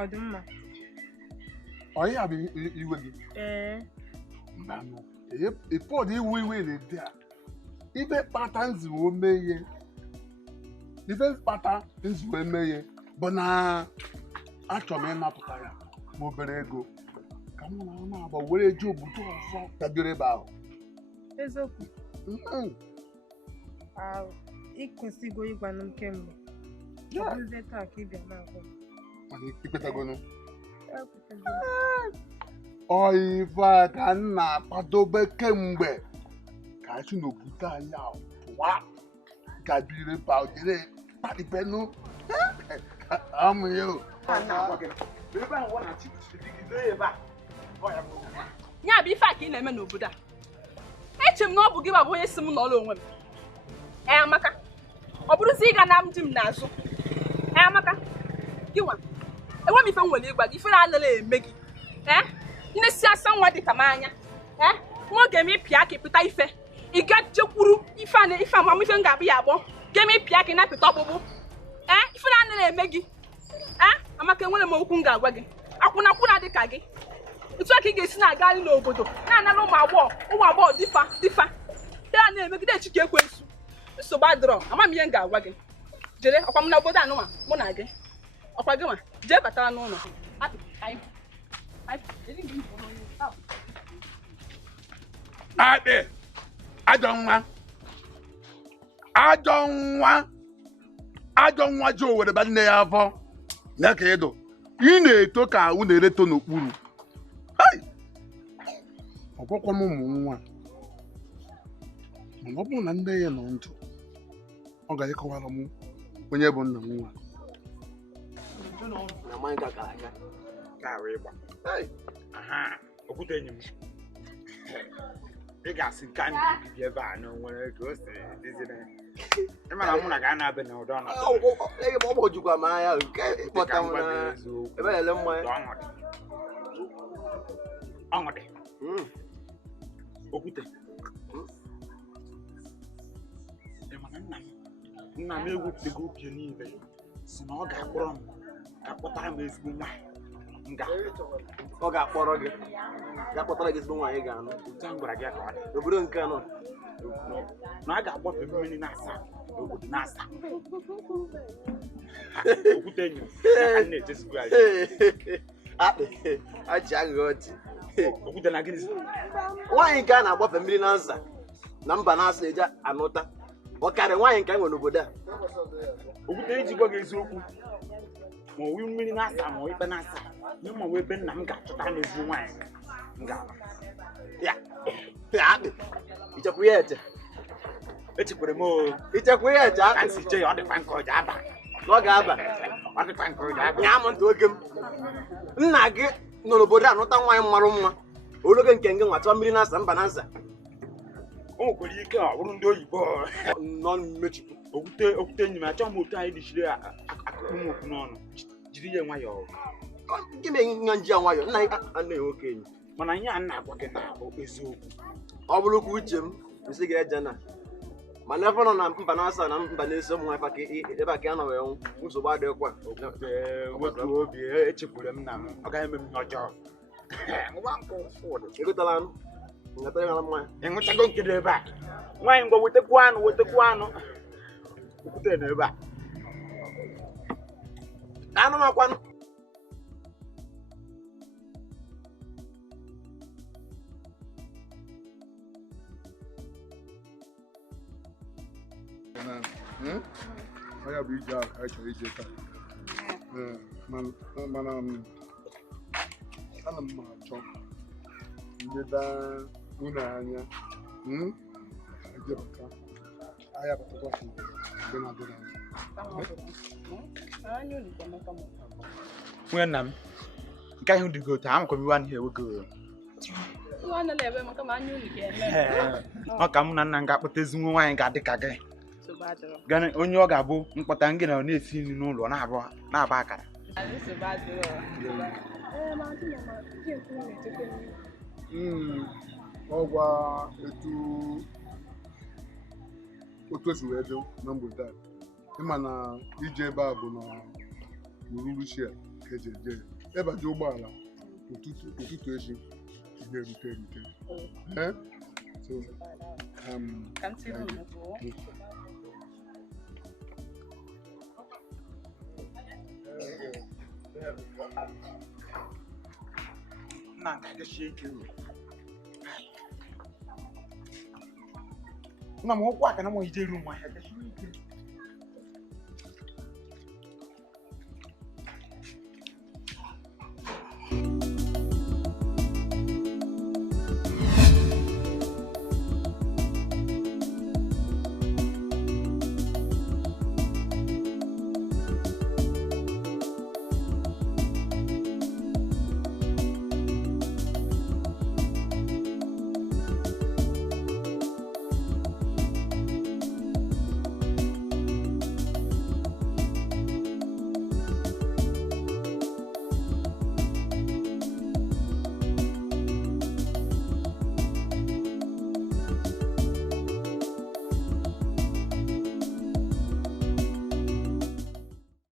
ọ dị mma onye ya bụ iwe gị mbanụ ịpọdụ iwe na-ede a ibe kpata nziwe omeye ife kpata nziwe emeye bụ na achọrọ m ịnapụta ya ma obere ego ka mụ na na-agba were eji obodo ọzọ dabere ebe ahụ eziokwu ịkwụsịgo ịgwanụ m kemgbe ọ bụzie taa ka ị bịa na-agwa mana ikwetagonu Oiva ka m na-akwadobe kemgbe ka anyị si n'obodo anyị pụwa gabire baudere kparịpenụ amụ ya o. Ya bụ ife a ka ị na-eme n'obodo a. Eche m na ọ bụ gị bụ onye si m n'ọrụ onwe m. Amaka, ọ bụrụzi ịga na m di m n'azụ. Amaka, gị nwa, enwe m ife m nwere ịgwa gị, ife na-anaghị eme gị. Nne si asa nwa dị ka m anya. Nwa oge m ịpịa aka ịpụta ife. Ị ga jekwuru ife amamife m ga-abụ ya agbọ. Ga m ịpịa aka ị na-apịta ọkpụkpụ. Ife na-anaghị eme gị. Amaka, enwere m okwu m ga-agwa gị. Akwụna dị ka gị. Otu aka ị ga-esi na-agagharị n'obodo na-anara ụmụ agbọghọ dịfa ya na-emegide echi ka ekwensu. Nsogbu adịrọ, ama m ihe m ga-agwa gị. Jere ọkwa m n'obodo anụnwa mụ na gị. Ọkwa gị nwa jee batara n'ụlọ. Akpị ajọ nwa ji owere ba nne ya afọ ya ka ịdụ ị na-eto ka ahụ na-ereto n'okpuru. Ọgwọkwa m ụmụ nwa mana ọ bụrụ na nne ya nọ ndụ ọ ga-ekọwara m onye bụ nna m nwa. Okwute enyi m ị ga-asị nke anyị bibi ebe a n'onwere ka o si dịzire ịmana mụ na ga na-abịa na ụdọ ọgbọjukwa m anya nke ịkpọta m na ebe ele mmanya ọṅụdị Okwute ịmana nna m ewepụtago obi niile si na ọ ga-akpọrọ m ka kpọtara m ezigbo nwaanyị ọ ga-akpọrọ gị ga-akpọtara gị ezigbo nwaanyị ga-anụ gwara gị ka ọ dị obodo nke nọ na a ga-agbafe mmiri na-asa n'obodo na-asa. Okwute enyi m na-echezigbo anyị akpị achị aghụghọ ọchị. Okwute na gịnị nwaanyị nke a na-agbafe mmiri na nsa na mba na-asa eje anụta ọ karịa nwaanyị nke a nwere n'obodo a. Okwute iji gwa gị eziokwu ma owi mmiri na-asa ma ikpe na-asa nye ma wee ebe nna m ga-achọtara m ezigbo nwaanyị m ga-alụ ya akpị ichekwa ya eche echekwere m ichekwa ya eche ka nsi che ya ọ dịkwa nke ọja aba ọ ga-aba ọ dịkwa nke ọja aba ya m ntị oge m nna gị nọ n'obodo a nụta nwaanyị marụ mma ologe nke ngị nwachọ mmiri na-asa mba na nsa o nwekwara ike ọ bụrụ ndị oyibo nọ mmechipụ. Okwute enyi m achọghị m otu anyị dịchiri akụkụ m okwu n'ọnụ jiri ya nwayọọ gị mee nha nji ya nwayọọ nna anyị anaghị nwoke enyi mana ihe a na-agwa gị na-abụ eziokwu. Ọ bụrụkwa uche m isi gị eje na mana ebe nọ na mba na-asa na mba na-eso ụmụ nwaanyị ka ebe a ka ya nọ wee nwụ nsogbu adịghịkwa. Wetu obi echekwere m na m ọ gaghị eme m ihe ọjọọ. Egotala anụ ngatara ya na mmanya ịṅụchago nke dị ebe a nwaanyị ngwa wetekwa anụ Okwute na ebe a anụ makwanụ ọ ya bụ ije ahụ anyị chọrọ ije taa mana ana m achọ ndeda unu anya ejebata ahịa batakwa mgbe na-adịrị anya. Nwunye nna m nke ahụ dịgo taa amakwa m iwe anaghị ewego ọ ka mụ na nna m ga-akpọta ezigbo nwaanyị ga-adị ka gị onye ọ ga-abụ mkpọta ngị na ọ na-esi nri n'ụlọ na-aba akara. Ọgwa otu esi wee dị na mgbede a ịma na ije ebe a bụ na ururuchi a ka eji eje ịbaji ụgbọala ụtụtụ echi ga-erute nna ga-agachi ike nna m ụkwụ aka na m ije ru nwa ya